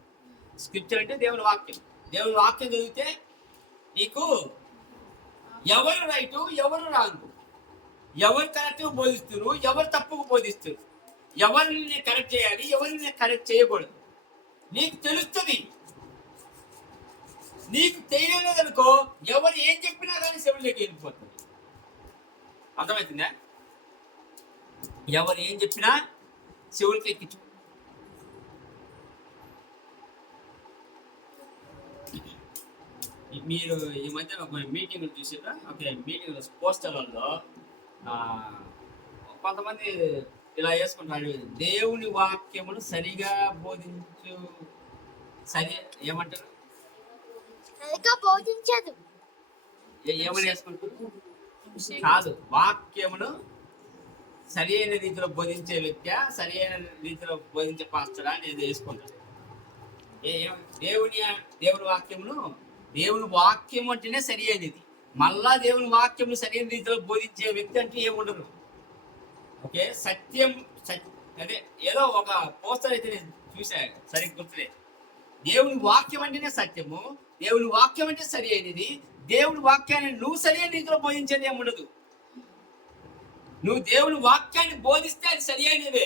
స్క్రిప్చర్ అంటే దేవుని వాక్యం. దేవుని వాక్యం చదివితే నీకు ఎవరు రైటు, ఎవరు రాంగు, ఎవరు కరెక్ట్ బోధిస్తున్నారు, ఎవరు తప్పుకు బోధిస్తున్నారు, ఎవరిని కరెక్ట్ చేయాలి, ఎవరిని కరెక్ట్ చేయకూడదు నీకు తెలుస్తుంది. నీకు తెలియలేదనుకో ఎవరు ఏం చెప్పినా కానీ చెవులకి వెళ్ళిపోతుంది. అర్థమవుతుందా? ఎవరు ఏం చెప్పినా చెవులకి ఎక్కించు. మీరు ఈ మధ్య ఒక మీటింగ్ చూసారా? ఓకే, మీటింగ్ పోస్టర్లలో కొంతమంది ఇలా వేసుకుంటారు, దేవుని వాక్యమును సరిగా బోధించు. సరి ఏమంటారు? బోధించదు. ఏమని వేసుకుంటారు? కాదు, వాక్యమును సరి అయిన రీతిలో బోధించే వ్యక్తి, సరి అయిన రీతిలో బోధించే పాస్టరా అనేది వేసుకుంటారు. దేవుని వాక్యమును, దేవుని వాక్యం అంటేనే సరి అయినది. మళ్ళా దేవుని వాక్యమును సరైన రీతిలో బోధించే వ్యక్తి అంటే ఏముండరు. ఓకే, సత్యం అదే ఏదో ఒక పోస్టర్ అయితే నేను చూశాను, సరిగ్గా గుర్తులే. దేవుని వాక్యం అంటేనే సత్యము, దేవుని వాక్యం అంటే సరి అయినది. దేవుని వాక్యాన్ని నువ్వు సరైన రీతిలో బోధించేది ఏముండదు. నువ్వు దేవుని వాక్యాన్ని బోధిస్తే అది సరి అయినదే.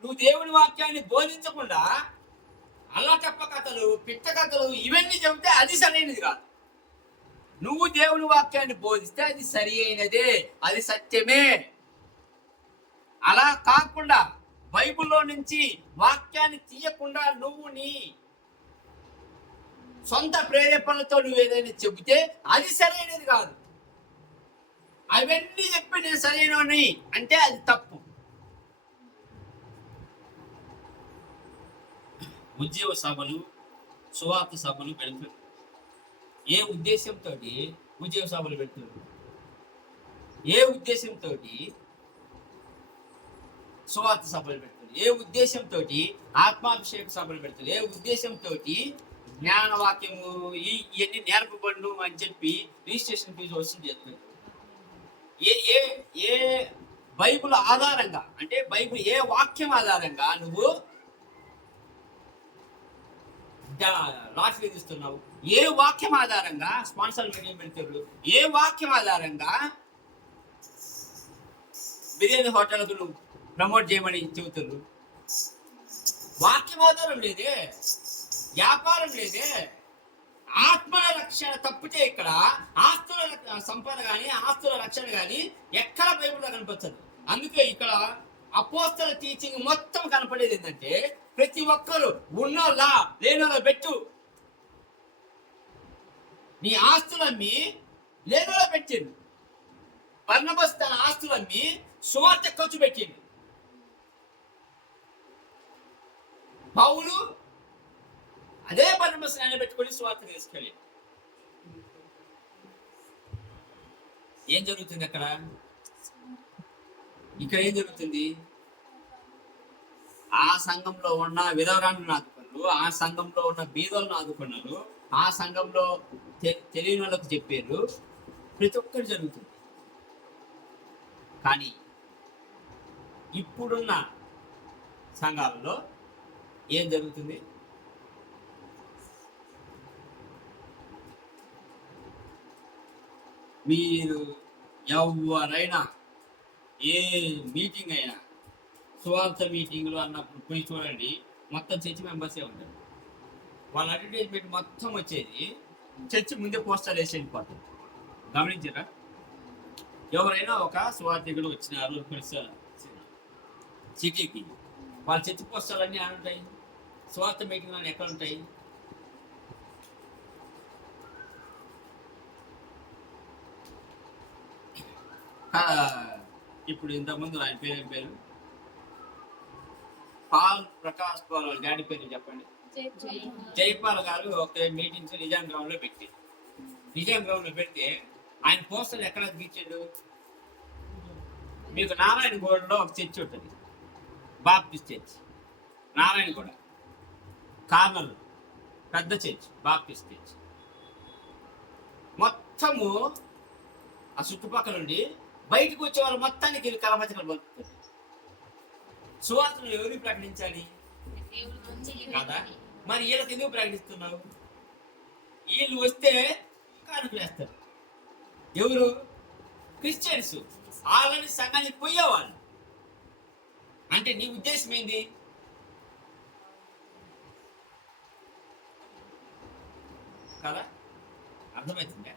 నువ్వు దేవుని వాక్యాన్ని బోధించకుండా అల్లటప్ప కథలు, పిట్ట కథలు ఇవన్నీ చెబితే అది సరైనది కాదు. నువ్వు దేవుని వాక్యాన్ని బోధిస్తే అది సరి అయినదే, అది సత్యమే. అలా కాకుండా బైబిల్లో నుంచి వాక్యాన్ని తీయకుండా నువ్వు నీ సొంత ప్రేరేపణలతో నువ్వు ఏదైనా చెబితే అది సరైనది కాదు. అవన్నీ చెప్పి నేను సరైనని అంటే అది తప్పు. ఉద్యోగ సభలు, సువార్త సభలు పెడుతున్నారు. ఏ ఉద్దేశంతో ఉద్యోగ సభలు పెడుతున్నారు? ఏ ఉద్దేశంతో సువార్త సభలు పెడుతున్నారు? ఏ ఉద్దేశంతో ఆత్మాభిషేక సభలు పెడుతున్నారు? ఏ ఉద్దేశంతో జ్ఞానవాక్యము ఇవన్నీ నేర్పబడును అని చెప్పి రిజిస్ట్రేషన్ ఫీజు వసూలు చేస్తున్నారు? ఏ ఏ ఏ బైబిల్ ఆధారంగా, అంటే బైబిల్ ఏ వాక్యం ఆధారంగా నువ్వు లాటరీ తీస్తున్నావు? ఏ వాక్యం ఆధారంగా స్పాన్సర్ మీటింగ్ పెడతారు? ఏ వాక్యం ఆధారంగా బిర్యానీ హోటల్కు నువ్వు ప్రమోట్ చేయమని చెబుతున్నారు? వాక్యం ఆధారం లేదే, వ్యాపారం లేదే. ఆత్మల రక్షణ తప్పితే ఇక్కడ ఆస్తుల సంపద కానీ, ఆస్తుల రక్షణ కానీ ఎక్కడ బైబిల్లో కనిపించదు. అందుకే ఇక్కడ అపోస్తల టీచింగ్ మొత్తం కనపడేది ఏంటంటే, ప్రతి ఒక్కరు ఉన్నోళ్ళ లేనోళ్ళ పెట్టు, నీ ఆస్తులమ్మి లేనోళ్ళ పెట్టిండు. బర్నబాస్ తన ఆస్తులమ్మి సువార్త ఖర్చు పెట్టిండు. పౌలు అదే బర్నబాస్ ఆయన పెట్టుకొని సువార్త తీసుకెళ్ళి. ఏం జరుగుతుంది అక్కడ? ఇక్కడ ఏం జరుగుతుంది? ఆ సంఘంలో ఉన్న విధవరాలను ఆదుకున్నారు, ఆ సంఘంలో ఉన్న బీదలను ఆదుకున్నారు, ఆ సంఘంలో తెలియని వాళ్ళకు చెప్పారు. ప్రతి ఒక్కరు జరుగుతుంది. కానీ ఇప్పుడున్న సంఘాలలో ఏం జరుగుతుంది? మీరు ఎవరైనా ఏ మీటింగ్ అయినా, సువార్త మీటింగ్లు అన్నప్పుడు పోయి చూడండి, మొత్తం చర్చి మెంబర్సే ఉంటారు. వాళ్ళ అడ్వర్టైజ్మెంట్ మొత్తం వచ్చేది చర్చి ముందే పోస్టర్ వేసి వెళ్ళిపోతారు. గమనించారా? ఎవరైనా ఒక సువార్థికుడు వచ్చినారు సిటీకి, వాళ్ళ చర్చి పోస్టర్లు అన్నీ ఆడ ఉంటాయి. సువార్త మీటింగ్ అని ఎక్కడ ఉంటాయి? ఇప్పుడు ఇంతకుముందు ఆయన పేరు పాల్ ప్రకాష్ పాల్, వాళ్ళ డాడీ పేరు చెప్పండి. జైపాల్ గారు ఒక మీటింగ్స్ నిజాం గ్రౌండ్ లో పెట్టి, నిజాం గ్రౌండ్ లో పెడితే ఆయన పోస్టర్ ఎక్కడ తీర్చాడు? మీకు నారాయణగూడలో ఒక చర్చి ఉంటుంది, బాప్టిస్ట్ చర్చ్, నారాయణగూడ కార్నర్. పెద్ద చర్చ్, బాప్టిస్ట్ చర్చ్. మొత్తము ఆ చుట్టుపక్కల నుండి బయటకు వచ్చే వాళ్ళు మొత్తానికి వీళ్ళు కలపచకలు బతుకుతారు. సువార్తను ఎవరికి ప్రకటించాలి కదా? మరి వీళ్ళకి ఎందుకు ప్రకటిస్తున్నావు? వీళ్ళు వస్తే కానుకలు వేస్తారు. ఎవరు? క్రిస్టియన్స్. వాళ్ళని సంఘానికి పోయేవాళ్ళు. అంటే నీ ఉద్దేశం ఏంది? కదా? అర్థమవుతుందా?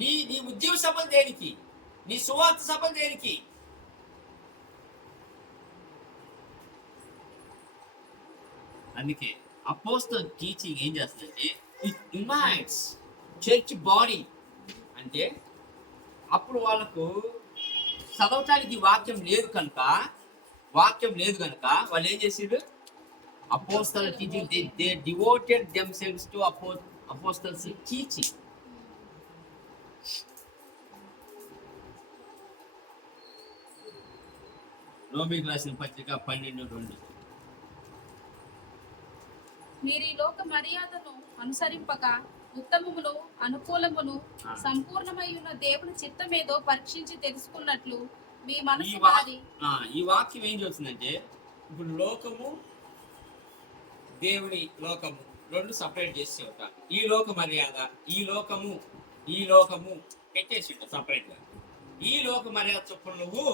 నీ ఉద్యోగ సభలు దేనికి? నీ సువార్త సభలు దేనికి? అందుకే అపోస్తల్ టీచింగ్ ఏం చేస్తుందంటే ఇట్ యునైట్స్ చర్చ్ బాడీ. అంటే అప్పుడు వాళ్ళకు చదవటానికి వాక్యం లేదు కనుక వాళ్ళు ఏం చేసారు? Apostle teaching, they devoted themselves to apostles teaching. రోమీయులకు రాసిన పత్రిక 12:2. మీరు ఈ లోక మర్యాదను అనుసరింపక ఉత్తమమును అనుకూలమును సంపూర్ణమై ఉన్న దేవుని చిత్తమేదో పరీక్షించి తెలుసుకున్నట్లు మీ మనసు మారి. ఈ వాక్యం ఏం చేస్తుందంటే ఇప్పుడు లోకము, దేవుని లోకము రెండు సపరేట్ చేసి ఉంటారు. ఈ లోక మర్యాద, ఈ లోకము పెట్టేసి ఉంటారు సపరేట్ గా. ఈ లోక మర్యాద చొప్పున నువ్వు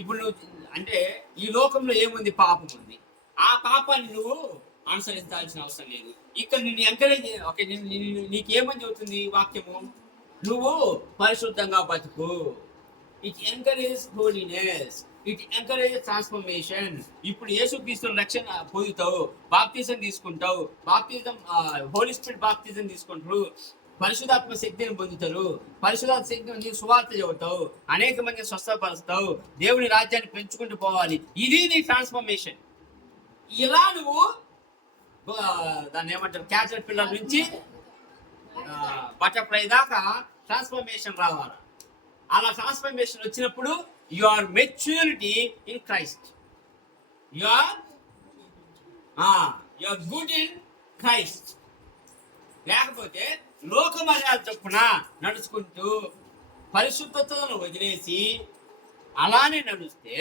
ఇప్పుడు అంటే ఈ లోకంలో ఏముంది? పాపం ఉంది. ఆ పాపాన్ని నువ్వు అనుసరించాల్సిన అవసరం లేదు. ఇక్కడ నిన్ను ఎంకరేజ్, నీకేమని చెబుతుంది వాక్యము? నువ్వు పరిశుద్ధంగా బతుకు. It encourage holiness, it encourage transformation. ఇప్పుడు యేసుక్రీస్తు రక్షణ పొందుతావు, బాప్తిజం తీసుకుంటావు, హోలీ స్పిరిట్ బాప్తిజం తీసుకుంటారు, పరిశుధాత్మ శక్తిని పొందుతారు, పరిశుధాత్మ శక్తిని సువార్త చెబుతావు, అనేక మంది స్వస్థపరుస్తావు, దేవుని రాజ్యాన్ని పెంచుకుంటూ పోవాలి. ఇది నీ ట్రాన్స్ఫర్మేషన్. ఇలా నువ్వు దాన్ని ఏమంటారు, క్యాచర్ పిల్లల నుంచి బటర్ఫ్లై దాకా ట్రాన్స్ఫర్మేషన్ రావాలి. అలా ట్రాన్స్ఫర్మేషన్ వచ్చినప్పుడు you are maturity in Christ, you are good in Christ. లేకపోతే లోక మర్యాద చొప్పున నడుచుకుంటూ పరిశుద్ధతను వదిలేసి అలానే నడుస్తే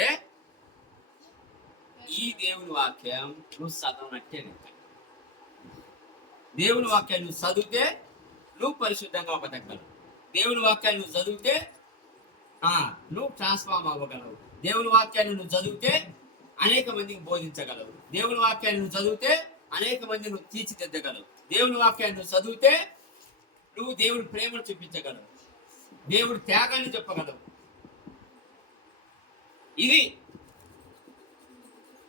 ఈ దేవుని వాక్యం నువ్వు చదవనట్టే. దేవుని వాక్యాన్ని నువ్వు చదివితే నువ్వు పరిశుద్ధంగా బతకగలవు. దేవుని వాక్యాన్ని నువ్వు చదివితే నువ్వు ట్రాన్స్ఫార్మ్ అవ్వగలవు. దేవుని వాక్యాన్ని నువ్వు చదివితే అనేక మందికి బోధించగలవు. దేవుని వాక్యాన్ని నువ్వు చదివితే అనేక మంది నువ్వు తీర్చిదిద్దగలవు. దేవుని వాక్యాన్ని నువ్వు చదివితే నువ్వు దేవుడి ప్రేమను చూపించగలవు, దేవుడి త్యాగాన్ని చెప్పగలవు. ఇది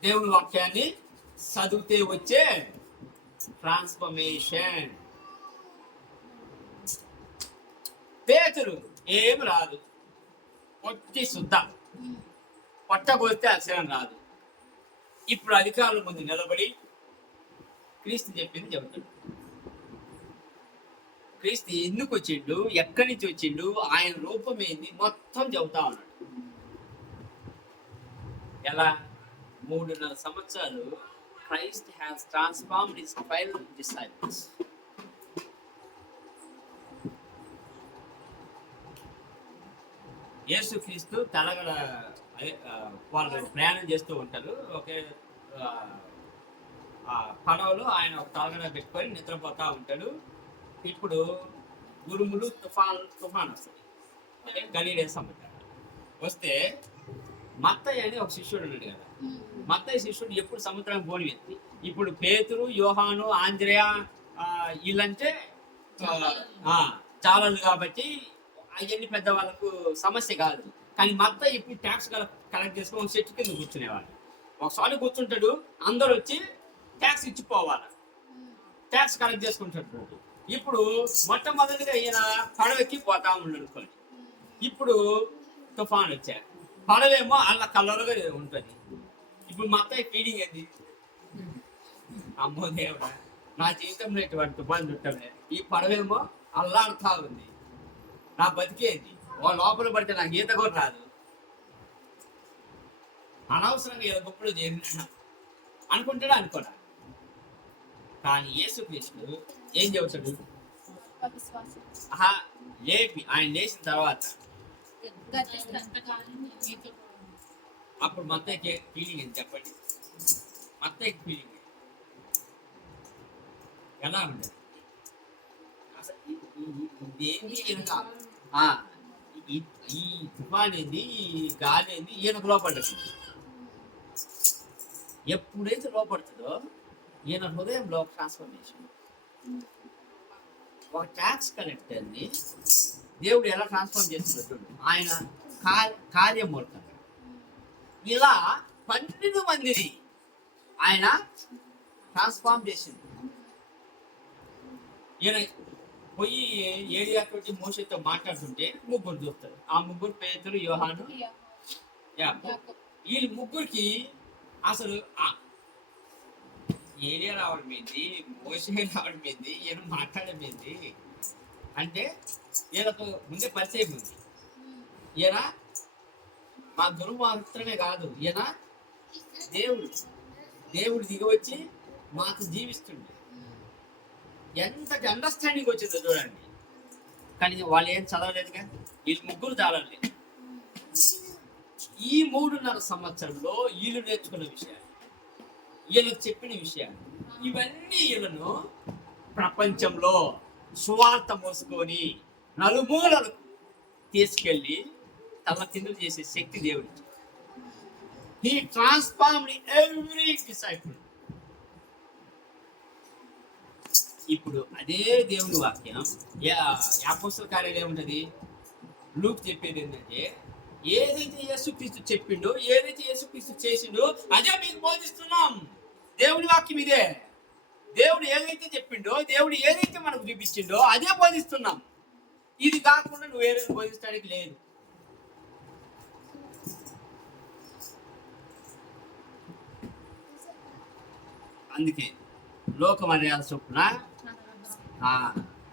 దేవుని వాక్యాన్ని చదివితే వచ్చే ట్రాన్స్ఫర్మేషన్. పేతురు ఏం రాదు, పొట్టి శుద్ధ, పొట్టగొలితే అక్షరం రాదు. ఇప్పుడు అధికారుల ముందు నిలబడి క్రీస్తు చెప్పింది చెబుతాడు. క్రీస్తు ఎందుకు వచ్చిండు, ఎక్కడి నుంచి వచ్చిండు, ఆయన రూపం ఏంది మొత్తం చెబుతా ఉన్నాడు. ఎలా 3.5 సంవత్సరాలు Christ has transformed his 12 disciples. యేసుక్రీస్తు తలగడ వాళ్ళు ప్రయాణం చేస్తూ ఉంటారు. ఒకే పడవలో ఆయన ఒక తలగడ పెట్టుకొని నిద్రపోతా ఉంటాడు. ఇప్పుడు ఉరుములు తుఫాన్ వస్తుంది. గలీలే సముద్రం వస్తే మత్తయ్య అని ఒక శిష్యుడు ఉన్నాడు కదా. మత్తయ్య శిష్యుడు ఎప్పుడు సముద్రానికి పోని వ్యక్తి. ఇప్పుడు పేతురు, యోహాను, ఆంద్రేయ వీళ్ళంటే చాలలు కాబట్టి అవన్నీ పెద్ద వాళ్ళకు సమస్య కాదు. కానీ మత్తయ్య ఇప్పుడు ట్యాక్స్ కలెక్ట్ చేసుకొని ఒక చెట్టు కింద కూర్చునేవాడు. ఒకసారి కూర్చుంటాడు, అందరూ వచ్చి ట్యాక్స్ ఇచ్చిపోవాలి, ట్యాక్స్ కలెక్ట్ చేసుకుంటాడు. ఇప్పుడు మొట్టమొదటిగా ఈయన పడవెక్కి పోతా ఉండనుకోండి. ఇప్పుడు తుఫాన్ వచ్చా, పడవేమో అలా కలరుగా ఉంటుంది. ఇప్పుడు మొత్తం ఫీడింగ్ ఏంది? అమ్మో దేవుడా, నా జీవితంలో ఇటువంటి తుఫాన్ చుట్టమే. ఈ పడవేమో అల్లాడుతా ఉంది, నా బతికేది. లోపల పడితే నాకు ఈత కూడా రాదు, అనవసరంగా ఏదో గొప్పలు చేసిన అనుకుంటాడా అనుకోడా? కానీ యేసుక్రీస్తు ఏం చెబుతాడు? విశ్వాసం ఆహా, ఆయన లేచిన తర్వాత అప్పుడు మత్తయికి ఫీలింగ్ ఏంటి చెప్పండి? మత్తయికి ఫీలింగ్ ఎలా ఉండదు? అసలు ఇదేంటి ఈ తుఫాన్ ఏంది, ఈ గాలి ఏంది, ఈయనకు లోపడ్డది. ఎప్పుడైతే లోపడుతుందో ఈయన హృదయంలో ట్రాన్స్ఫర్మేషన్. ఒక ట్యాక్స్ కలెక్టర్ని దేవుడు ఎలా ట్రాన్స్ఫార్మ్ చేస్తున్నట్టు ఆయన కార్యమూర్తంగా ఇలా 12 మందిని ఆయన ట్రాన్స్ఫార్మ్ చేసింది. ఈయన పోయి ఏలియాతోటి మోషేతో మాట్లాడుతుంటే ముగ్గురు చూస్తారు. ఆ ముగ్గురు పేతురు, యోహాను, యాకోబు. వీళ్ళు ముగ్గురికి అసలు ఏలియా రావడం ఏంది, మోషే రావడం ఏంది, ఈయన మాట్లాడడం ఏంది అంటే ఈయనతో ముందే పరిచయం ఉంది. ఈయన మా గురువు మాత్రమే కాదు, ఈయన దేవుడు దిగివచ్చి మాకు జీవిస్తుండే. ఎంతటి అండర్స్టాండింగ్ వచ్చిందో చూడండి. కానీ వాళ్ళు ఏం చదవలేదుగా, వీళ్ళు ముగ్గురు చదవలేదు. ఈ 3.5 సంవత్సరంలో వీళ్ళు నేర్చుకున్న విషయాలు, వీళ్ళకి చెప్పిన విషయాలు, ఇవన్నీ వీళ్ళను ప్రపంచంలో సువార్త మోసుకొని నలుమూలలకు తీసుకెళ్ళి తల కిందులు చేసే శక్తి దేవుడికి. He transformed every disciple. ఇప్పుడు అదే దేవుని వాక్యం అపోస్తల కార్యాలు ఏముంటది? లూక్ చెప్పేది ఏంటంటే, ఏదైతే యేసుక్రీస్తు చెప్పిండో, ఏదైతే యేసుక్రీస్తు చేసిండో అదే మీకు బోధిస్తున్నాం. దేవుని వాక్యం ఇదే. దేవుడు ఏదైతే చెప్పిండో, దేవుడు ఏదైతే మనకు చూపించిండో అదే బోధిస్తున్నాం. ఇది కాకుండా నువ్వు ఏదైనా బోధించడానికి లేదు. అందుకే లోక మర్యాద చొప్పున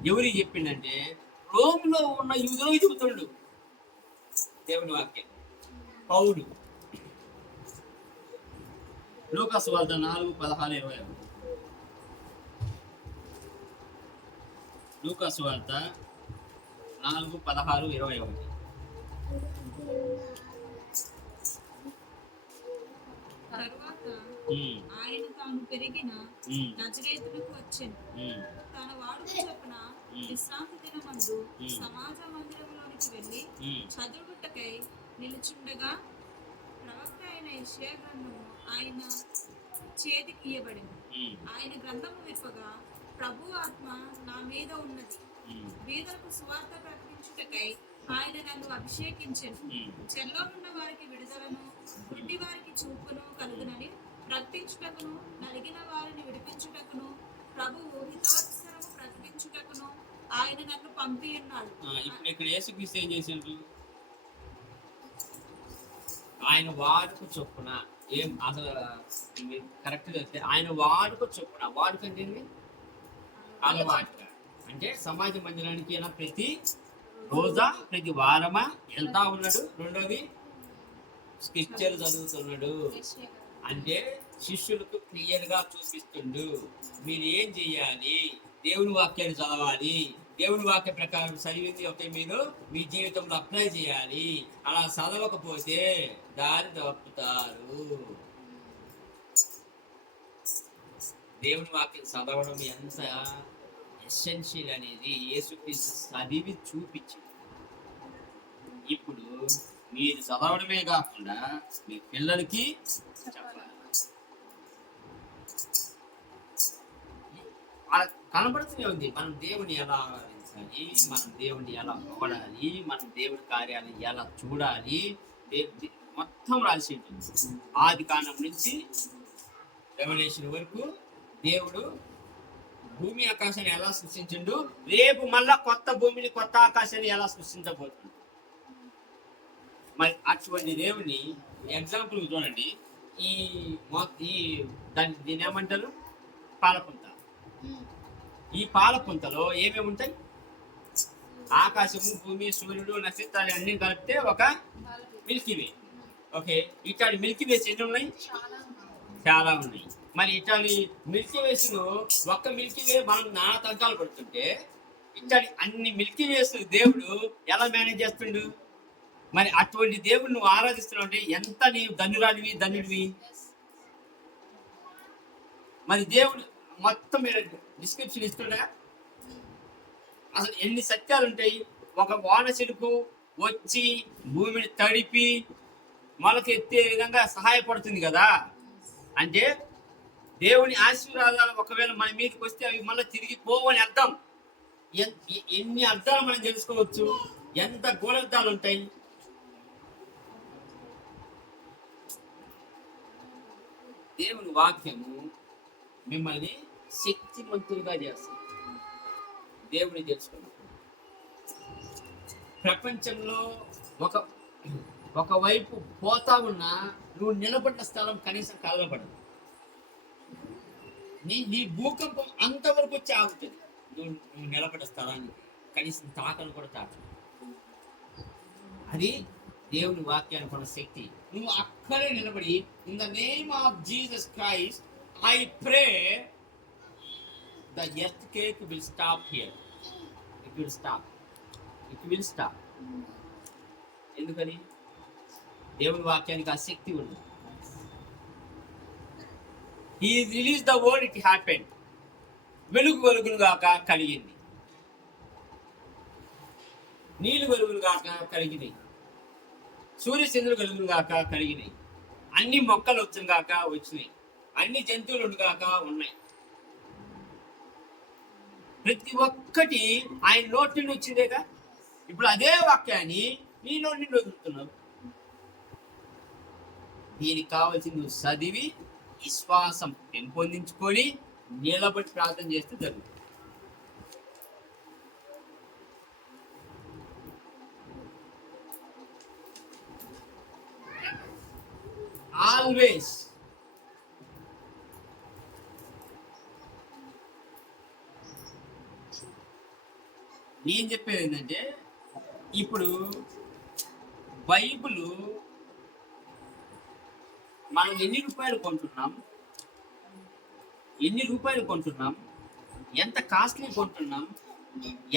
ఎవరికి చెప్పిండంటే రోమ్లో ఉన్న యూదులకు చెబుతుండు దేవుని వాక్యం. పౌలు లూకా సువార్త 4:16-21. లూకా సువార్త 4:16-21. తరువాత ఆయన తాను పెరిగిన నజరేతునకు వచ్చెను. తన వాడుక చొప్పున విశ్రాంతి దినమందు సమాజ మందిరంలోనికి వెళ్ళి చదువుటకై నిలుచుండగా ప్రవక్త అయిన యెషయా గ్రంథము ఆయన చేతికి ఇయ్యబడింది. ఆయన గ్రంథము విప్పగా, ప్రభు ఆత్మ నా మీద ఉన్నది, బీదలకు సువార్త ప్రకటించుటకై ఆయన నన్ను అభిషేకించెను. చెరలోనున్న వారికి విడుదలను, గుడ్డి వారికి చూపును కలుగునని ప్రకటించుటకును, నలిగిన వారిని విడిపించుటకును, ప్రభువు హితవత్సరము ప్రకటించుటకును ఆయన నన్ను పంపి ఉన్నాడు. ఇప్పుడు ఇక్కడ యేసుక్రీస్తు ఏం చేసిండు? ఆయన వాడుక చొప్పున ఏం అసలు కరెక్ట్ చెప్తే ఆయన వాడుక చొప్పున, వాడుక అంటే అలవాటు. అంటే సమాజ మందిరానికి అయినా ప్రతి రోజా, ప్రతి వారమా వెళ్తా ఉన్నాడు. రెండోది స్క్రిప్చర్ చదువుతున్నాడు. అంటే శిష్యులకు క్లియర్ గా చూపిస్తుండు, మీరు ఏం చెయ్యాలి, దేవుని వాక్యాన్ని చదవాలి, దేవుని వాక్య ప్రకారం చదివింది ఒక మీరు మీ జీవితంలో అప్లై చేయాలి. అలా చదవకపోతే దారి తప్పుతారు. దేవుని వాక్యం చదవడం ఎంత ఎసెన్షియల్ అనేది యేసుక్రీస్తు చదివి చూపించింది. ఇప్పుడు మీరు చదవడమే కాకుండా మీ పిల్లలకి చెప్పాలి. వాళ్ళకి కనబడుతూనే ఉంది మనం దేవుని ఎలా ఆరాధించాలి, మనం దేవుని ఎలా పొగడాలి, మనం దేవుడి కార్యాలను ఎలా చూడాలి, మొత్తం రాసి ఉంటుంది. ఆది కాండం నుంచి రెవల్యూషన్ వరకు దేవుడు భూమి ఆకాశాన్ని ఎలా సృష్టించిండు, రేపు మళ్ళా కొత్త భూమిని కొత్త ఆకాశాన్ని ఎలా సృష్టించబోతుంది. మరి అటువంటి దేవుని ఎగ్జాంపుల్ చూడండి. దీన్ని ఏమంటారు? పాలపుంత. ఈ పాలపుంతలో ఏమేమి ఉంటాయి? ఆకాశము, భూమి, సూర్యుడు, నక్షత్రాలు అన్ని కలిపితే ఒక మిల్కీ వే. ఓకే, ఇట్లాంటి మిల్కీ వేస్ ఎన్ని ఉన్నాయి? చాలా ఉన్నాయి. మరి ఇట్లాంటి మిల్కీ వేస్ ఒక్క మిల్కీ వే మనం నానా తంకాలు పడుతుంటే ఇట్లాంటి అన్ని మిల్కీ వేస్ దేవుడు ఎలా మేనేజ్ చేస్తుండు? మరి అటువంటి దేవుడు నువ్వు ఆరాధిస్తున్నావు అంటే ఎంత నీవు ధన్యుడివి. మరి దేవుడు మొత్తం మీరు డిస్క్రిప్షన్ ఇస్తుండగా అసలు ఎన్ని సత్యాలు ఉంటాయి. ఒక వాన చిలుకు వచ్చి భూమిని తడిపి మొలకెత్తే విధంగా సహాయపడుతుంది కదా. అంటే దేవుని ఆశీర్వాదాలు ఒకవేళ మన మీదకి వస్తే అవి మళ్ళీ తిరిగి పోవని అర్థం. ఎన్ని అర్థాలు మనం తెలుసుకోవచ్చు, ఎంత గూఢార్థాలు ఉంటాయి. దేవుని వాక్యము మిమ్మల్ని శక్తివంతులుగా చేస్తుంది. దేవుని తెలుసుకున్నాం. ప్రపంచంలో ఒకవైపు పోతా ఉన్నా నువ్వు నిలబడ్డ స్థలం కనీసం కదలబడదు. నీ భూకంపం అంతవరకు వచ్చి ఆగుతుంది. నువ్వు నిలబడ్డ స్థలాన్ని కనీసం తాకను కూడా తాకను. అది దేవుని వాక్యాన్ని కొన్న శక్తి. నువ్వు అక్కడే నిలబడి in the name of Jesus Christ I pray the earthquake will stop here. It will stop. ఎందుకని? దేవుని వాక్యానికి ఆ శక్తి ఉంది. He released the word, it happened. వెలుగులు గాక కలిగింది, నీళ్ళు వెలుగులు గాక కలిగినాయి, సూర్యచంద్రులు వెలుగులు గాక కలిగినాయి, అన్ని మొక్కలు వచ్చిన గాక వచ్చినాయి, అన్ని జంతువులు ఉండుగాక ఉన్నాయి. ప్రతి ఒక్కటి ఆయన నోటి నుండి వచ్చిందేగా. ఇప్పుడు అదే వాక్యాన్ని నీ నోటి నుండి వదులుతున్నావు. దీనికి కావాల్సింది నువ్వు చదివి విశ్వాసం పెంపొందించుకొని నిలబడి ప్రార్థన చేస్తే జరుగుతుంది. ఆల్వేస్ నేను చెప్పేది ఏంటంటే, ఇప్పుడు బైబిల్ మనం ఎన్ని రూపాయలు కొంటున్నాం, ఎంత కాస్ట్లీ కొంటున్నాం,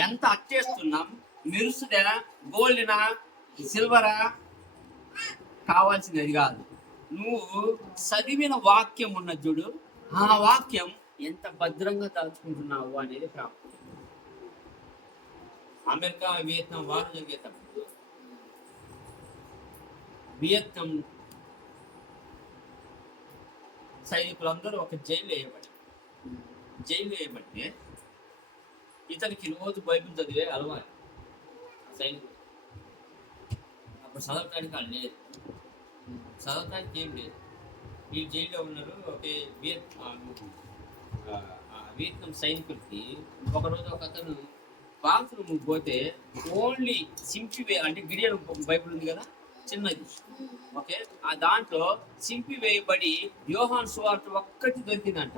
ఎంత అట్టేస్తున్నాం, మెరుసుదా, గోల్డ్నా, సిల్వరా, కావాల్సింది అది కాదు. నువ్వు చదివిన వాక్యం ఉన్న చూడు, ఆ వాక్యం ఎంత భద్రంగా దాచుకుంటున్నావు అనేది ప్రాముఖ్యం. అమెరికా వియత్నాం వారు జరిగేటప్పుడు వియత్నాం సైనికులందరూ ఒక జైలు వేయబడితే ఇతనికి రోజు బైబిల్ చదివే అలవాటు. సైనికులు అప్పుడు చదవటానికి వాళ్ళు లేదు, చదవటానికి ఏం లేదు. వీళ్ళు జైల్లో ఉన్నారు. ఒకే వియత్నాం సైనికులకి ఒకరోజు ఒక అతను బాత్రూమ్ పోతే ఓన్లీ సింపి అంటే గిడియన్ బైబిల్ ఉంది కదా చిన్నది, ఓకే, ఆ దాంట్లో సింపి వేయబడి యోహాను సువార్త ఒక్కటి దొరికిందంట.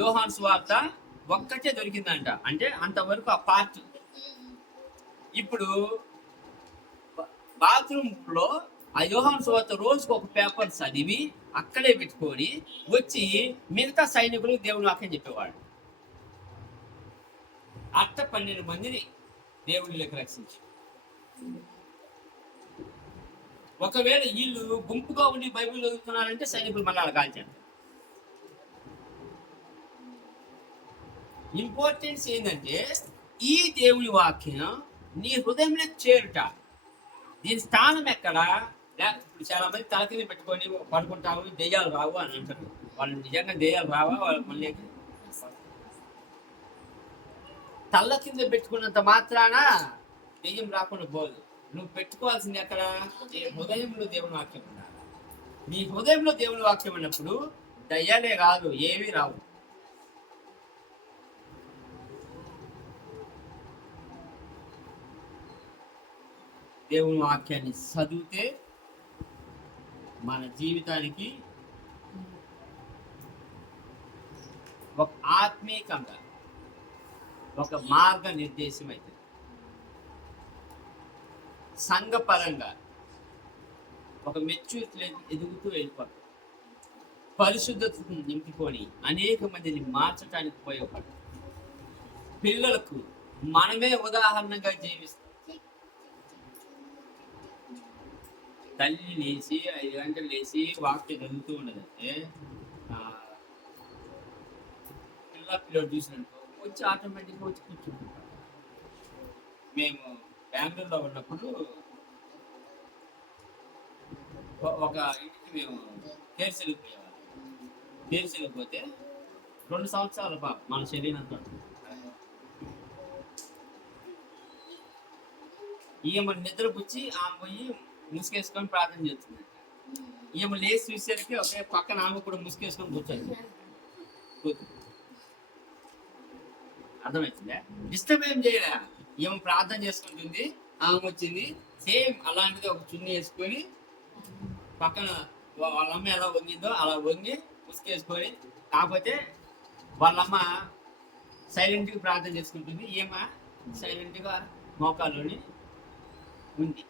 యోహాను సువార్త ఒక్కటే దొరికిందంట. అంటే అంతవరకు ఆ పార్ట్. ఇప్పుడు బాత్రూమ్ లో ఆ యోహాను సువార్త రోజుకు ఒక పేపర్ చదివి అక్కడే పెట్టుకొని వచ్చి మిగతా సైనికులు దేవుని వాక్యం చెప్పేవాడు. అట్ట 12 మందిని దేవుడిలోకి రక్షించి, ఒకవేళ వీళ్ళు గుంపుగా ఉండి బైబిల్ చదువుతున్నారంటే సైనికులు మళ్ళీ కాల్చారు. ఇంపార్టెన్స్ ఏంటంటే ఈ దేవుని వాక్యం నీ హృదయంలో చేరుట. దీని స్థానం ఎక్కడ? ఇప్పుడు చాలా మంది తల కింద పెట్టుకొని పడుకుంటాము, దెయ్యాలు రావు అని అంటారు. వాళ్ళు నిజంగా దెయ్యాలు రావా? వాళ్ళు మళ్ళీ తల్ల కింద పెట్టుకున్నంత మాత్రాన దెయ్యం రాకుండా పోదు. నువ్వు పెట్టుకోవాల్సింది ఎక్కడ? నీ హృదయంలో దేవుని వాక్యం ఉండాలి. నీ హృదయంలో దేవుని వాక్యం ఉన్నప్పుడు దయ్యాలే కాదు, ఏమీ రావు. దేవుని వాక్యాన్ని చదివితే మన జీవితానికి ఒక ఆత్మీయంగా ఒక మార్గ నిర్దేశం అవుతుంది. సంఘపరంగా ఒక మెచ్యూరిటీ ఎదుగుతూ వెళ్ళిపోతుంది. పరిశుద్ధతను నింపుకొని అనేక మందిని మార్చడానికి ఉపయోగపడతాం. పిల్లలకు మనమే ఉదాహరణగా జీవిస్తాం. తల్లి లేచి 5 గంటలు లేచి వాక్యం చదువుతూ ఉండదంటే పిల్లలు చూసినట్టు వచ్చి ఆటోమేటిక్గా వచ్చి కూర్చుంటుంటాం. మేము బెంగళూరులో ఉన్నప్పుడు ఒక ఇంటికి మేము కేర్సెల్కి పోయేవాళ్ళం. కేర్సెల్కి పోతే 2 సంవత్సరాల పాప మన శరీరంతో ఈమె నిద్రపుచ్చి ఆమె పోయి ముసుకేసుకొని ప్రార్థన చేస్తుంది. ఈమె లేచి చూసేసరికి ఒకే పక్కన ఆమె కూడా ముసుకేసుకొని కూర్చోండి. అర్థమవుతుందా? డిస్టర్బ్ ఏం చేయలే. ఈమె ప్రార్థన చేసుకుంటుంది, ఆమె వచ్చింది సేమ్ అలాంటిది ఒక చున్నీ వేసుకొని పక్కన వాళ్ళమ్మ ఎలా వంగిందో అలా వంగి ముసుకేసుకొని, కాకపోతే వాళ్ళమ్మ సైలెంట్గా ప్రార్థన చేసుకుంటుంది, ఈమె సైలెంట్గా మోకాల్లోని ఉంది.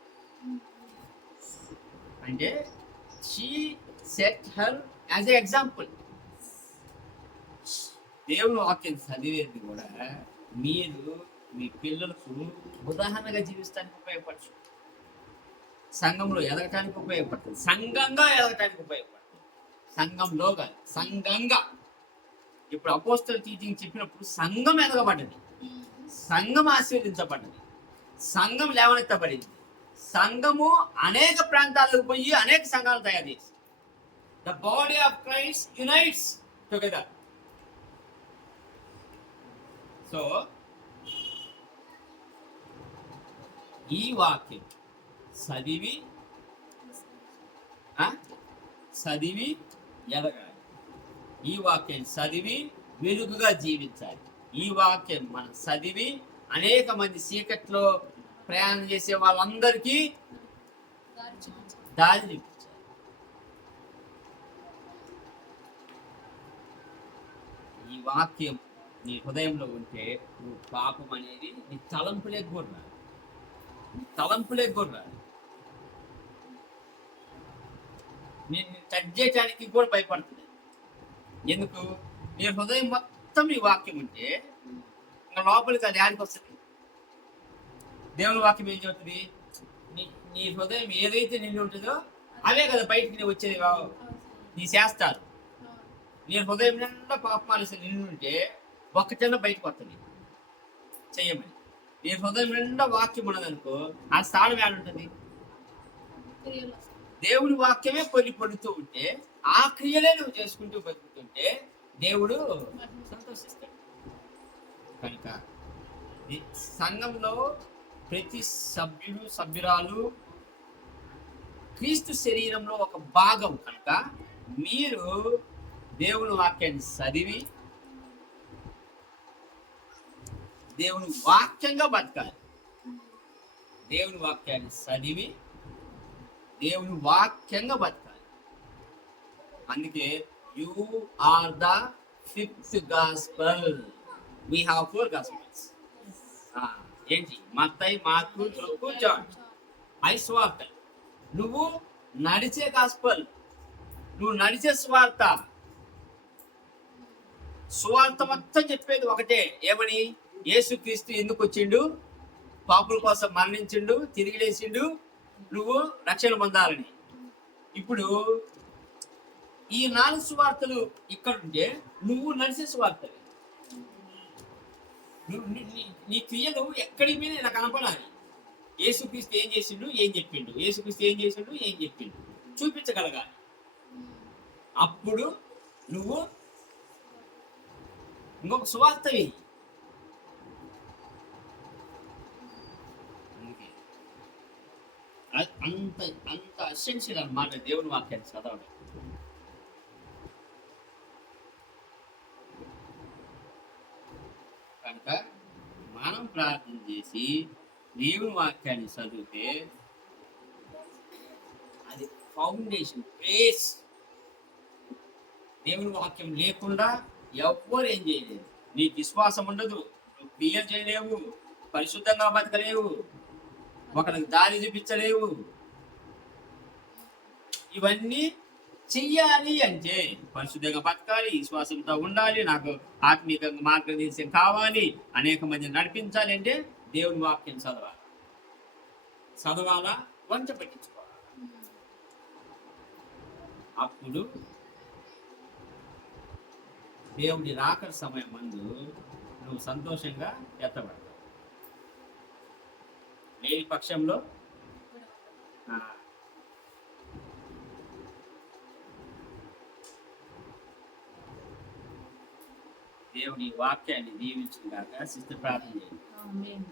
అంటే she said her as a example. దేవుని వాక్యం చదివేది కూడా మీరు మీ పిల్లలకు ఉదాహరణగా జీవిస్తానికి ఉపయోగపడచ్చు. సంఘంలో ఎదగటానికి ఉపయోగపడుతుంది, సంఘంగా ఎదగటానికి ఉపయోగపడుతుంది. సంఘంలో కాదు, సంఘంగా. ఇప్పుడు అపోస్తల టీచింగ్ చెప్పినప్పుడు సంఘం ఎదగబడ్డది, సంఘం ఆశీర్వదించబడ్డది, సంఘం లేవనెత్తబడింది. సంఘము అనేక ప్రాంతాలకు పోయి అనేక సంఘాలు తయారు చేసి the body of Christ unites together. So ఈ వాక్యం చదివి ఎదగాలి. ఈ వాక్యం చదివి వెలుగుగా జీవించాలి. ఈ వాక్యం మనం చదివి అనేక మంది చీకట్లో ప్రయాణం చేసే వాళ్ళందరికీ దారి చూపించాలి. ఈ వాక్యం నీ హృదయంలో ఉంటే నువ్వు పాపం అనేది నీ తలంపులేక కూడా రాదు. నేను టచ్ చేయడానికి కూడా భయపడుతుంది. ఎందుకు? నీ హృదయం మొత్తం నీ వాక్యం ఉంటే ఇంకా లోపలికి అది ఆడికి వస్తుంది. దేవుని వాక్యం ఏం చెబుతుంది? నీ హృదయం ఏదైతే నిండి ఉంటుందో అవే కదా బయటికి వచ్చేది. నీ చేస్తారు. నీ హృదయం నిండా పాపమాల నిండి ఉంటే ఒక్కటన్నా బయటకు వస్తుంది చెయ్యమని. నీ హృదయం నిండా వాక్యం ఉన్నదనుకో ఆ స్థానం ఏడుంటుంది? దేవుని వాక్యమే పొందుతూ ఉంటే ఆ క్రియలే నువ్వు చేసుకుంటూ బతుకుతుంటే దేవుడు సంతోషిస్తాడు. కనుక సంఘంలో ప్రతి సభ్యురాలు క్రీస్తు శరీరంలో ఒక భాగం. కనుక మీరు దేవుని వాక్యాన్ని చదివి దేవుని వాక్యంగా బతకాలి. దేవుని వాక్యాన్ని చదివి దేవుని వాక్యంగా బతకాలి. అందుకే you are the 5th gospel. We have 4 gospels. ఏంటి? మత్తయి, మార్కు, లూకా, జాన్. 5 స్వార్థ. నువ్వు నడిచే గాస్పెల్, నువ్వు నడిచే స్వార్థ. సువార్త మొత్తం చెప్పేది ఒకటే, ఏమని? యేసుక్రీస్తు ఎందుకు వచ్చిండు? పాపుల కోసం మరణించిండు, తిరిగి లేచిండు, నువ్వు రక్షణ పొందాలని. ఇప్పుడు ఈ 4 సువార్తలు ఇక్కడుంటే నువ్వు నడిచే సువార్తలు. నీ క్రియలు ఎక్కడి మీద నాకు కనపడాలి. యేసుక్రీస్తు ఏం చేసిండు, ఏం చెప్పిండు, యేసుక్రీస్తు ఏం చేసిండు, ఏం చెప్పిండు చూపించగలగాలి. అప్పుడు నువ్వు ఇంకొక సువార్త వేయి. అంత అంత అసెన్షియల్ అన్నమాట దేవుని వాక్యాన్ని చదవడం. కనుక మనం ప్రార్థన చేసి దేవుని వాక్యాన్ని చదివితే అది ఫౌండేషన్, బేస్. దేవుని వాక్యం లేకుండా ఎవ్వరు ఏం చేయలేదు. నీకు విశ్వాసం ఉండదు, నువ్వు క్రియలు చేయలేవు, పరిశుద్ధంగా బతకలేవు, ఒకరికి దారి చూపించలేవు. ఇవన్నీ చెయ్యాలి అంటే పరిశుద్ధంగా బతకాలి, విశ్వాసంతో ఉండాలి, నాకు ఆత్మీయంగా మార్గదర్శనం కావాలి, అనేక మంది నడిపించాలి అంటే దేవుని వాక్యం చదవాలి. చదవాలా, వంట పట్టించుకోవాలి. అప్పుడు దేవుడి రాకడ సమయం ముందు నువ్వు సంతోషంగా ఎత్తబడతావు. లేని పక్షంలో ఆ, దేవుడి వాక్యాన్ని దీవించిన గాక. సిస్టర్ ప్రార్థన చేయండి. ఆమేన్.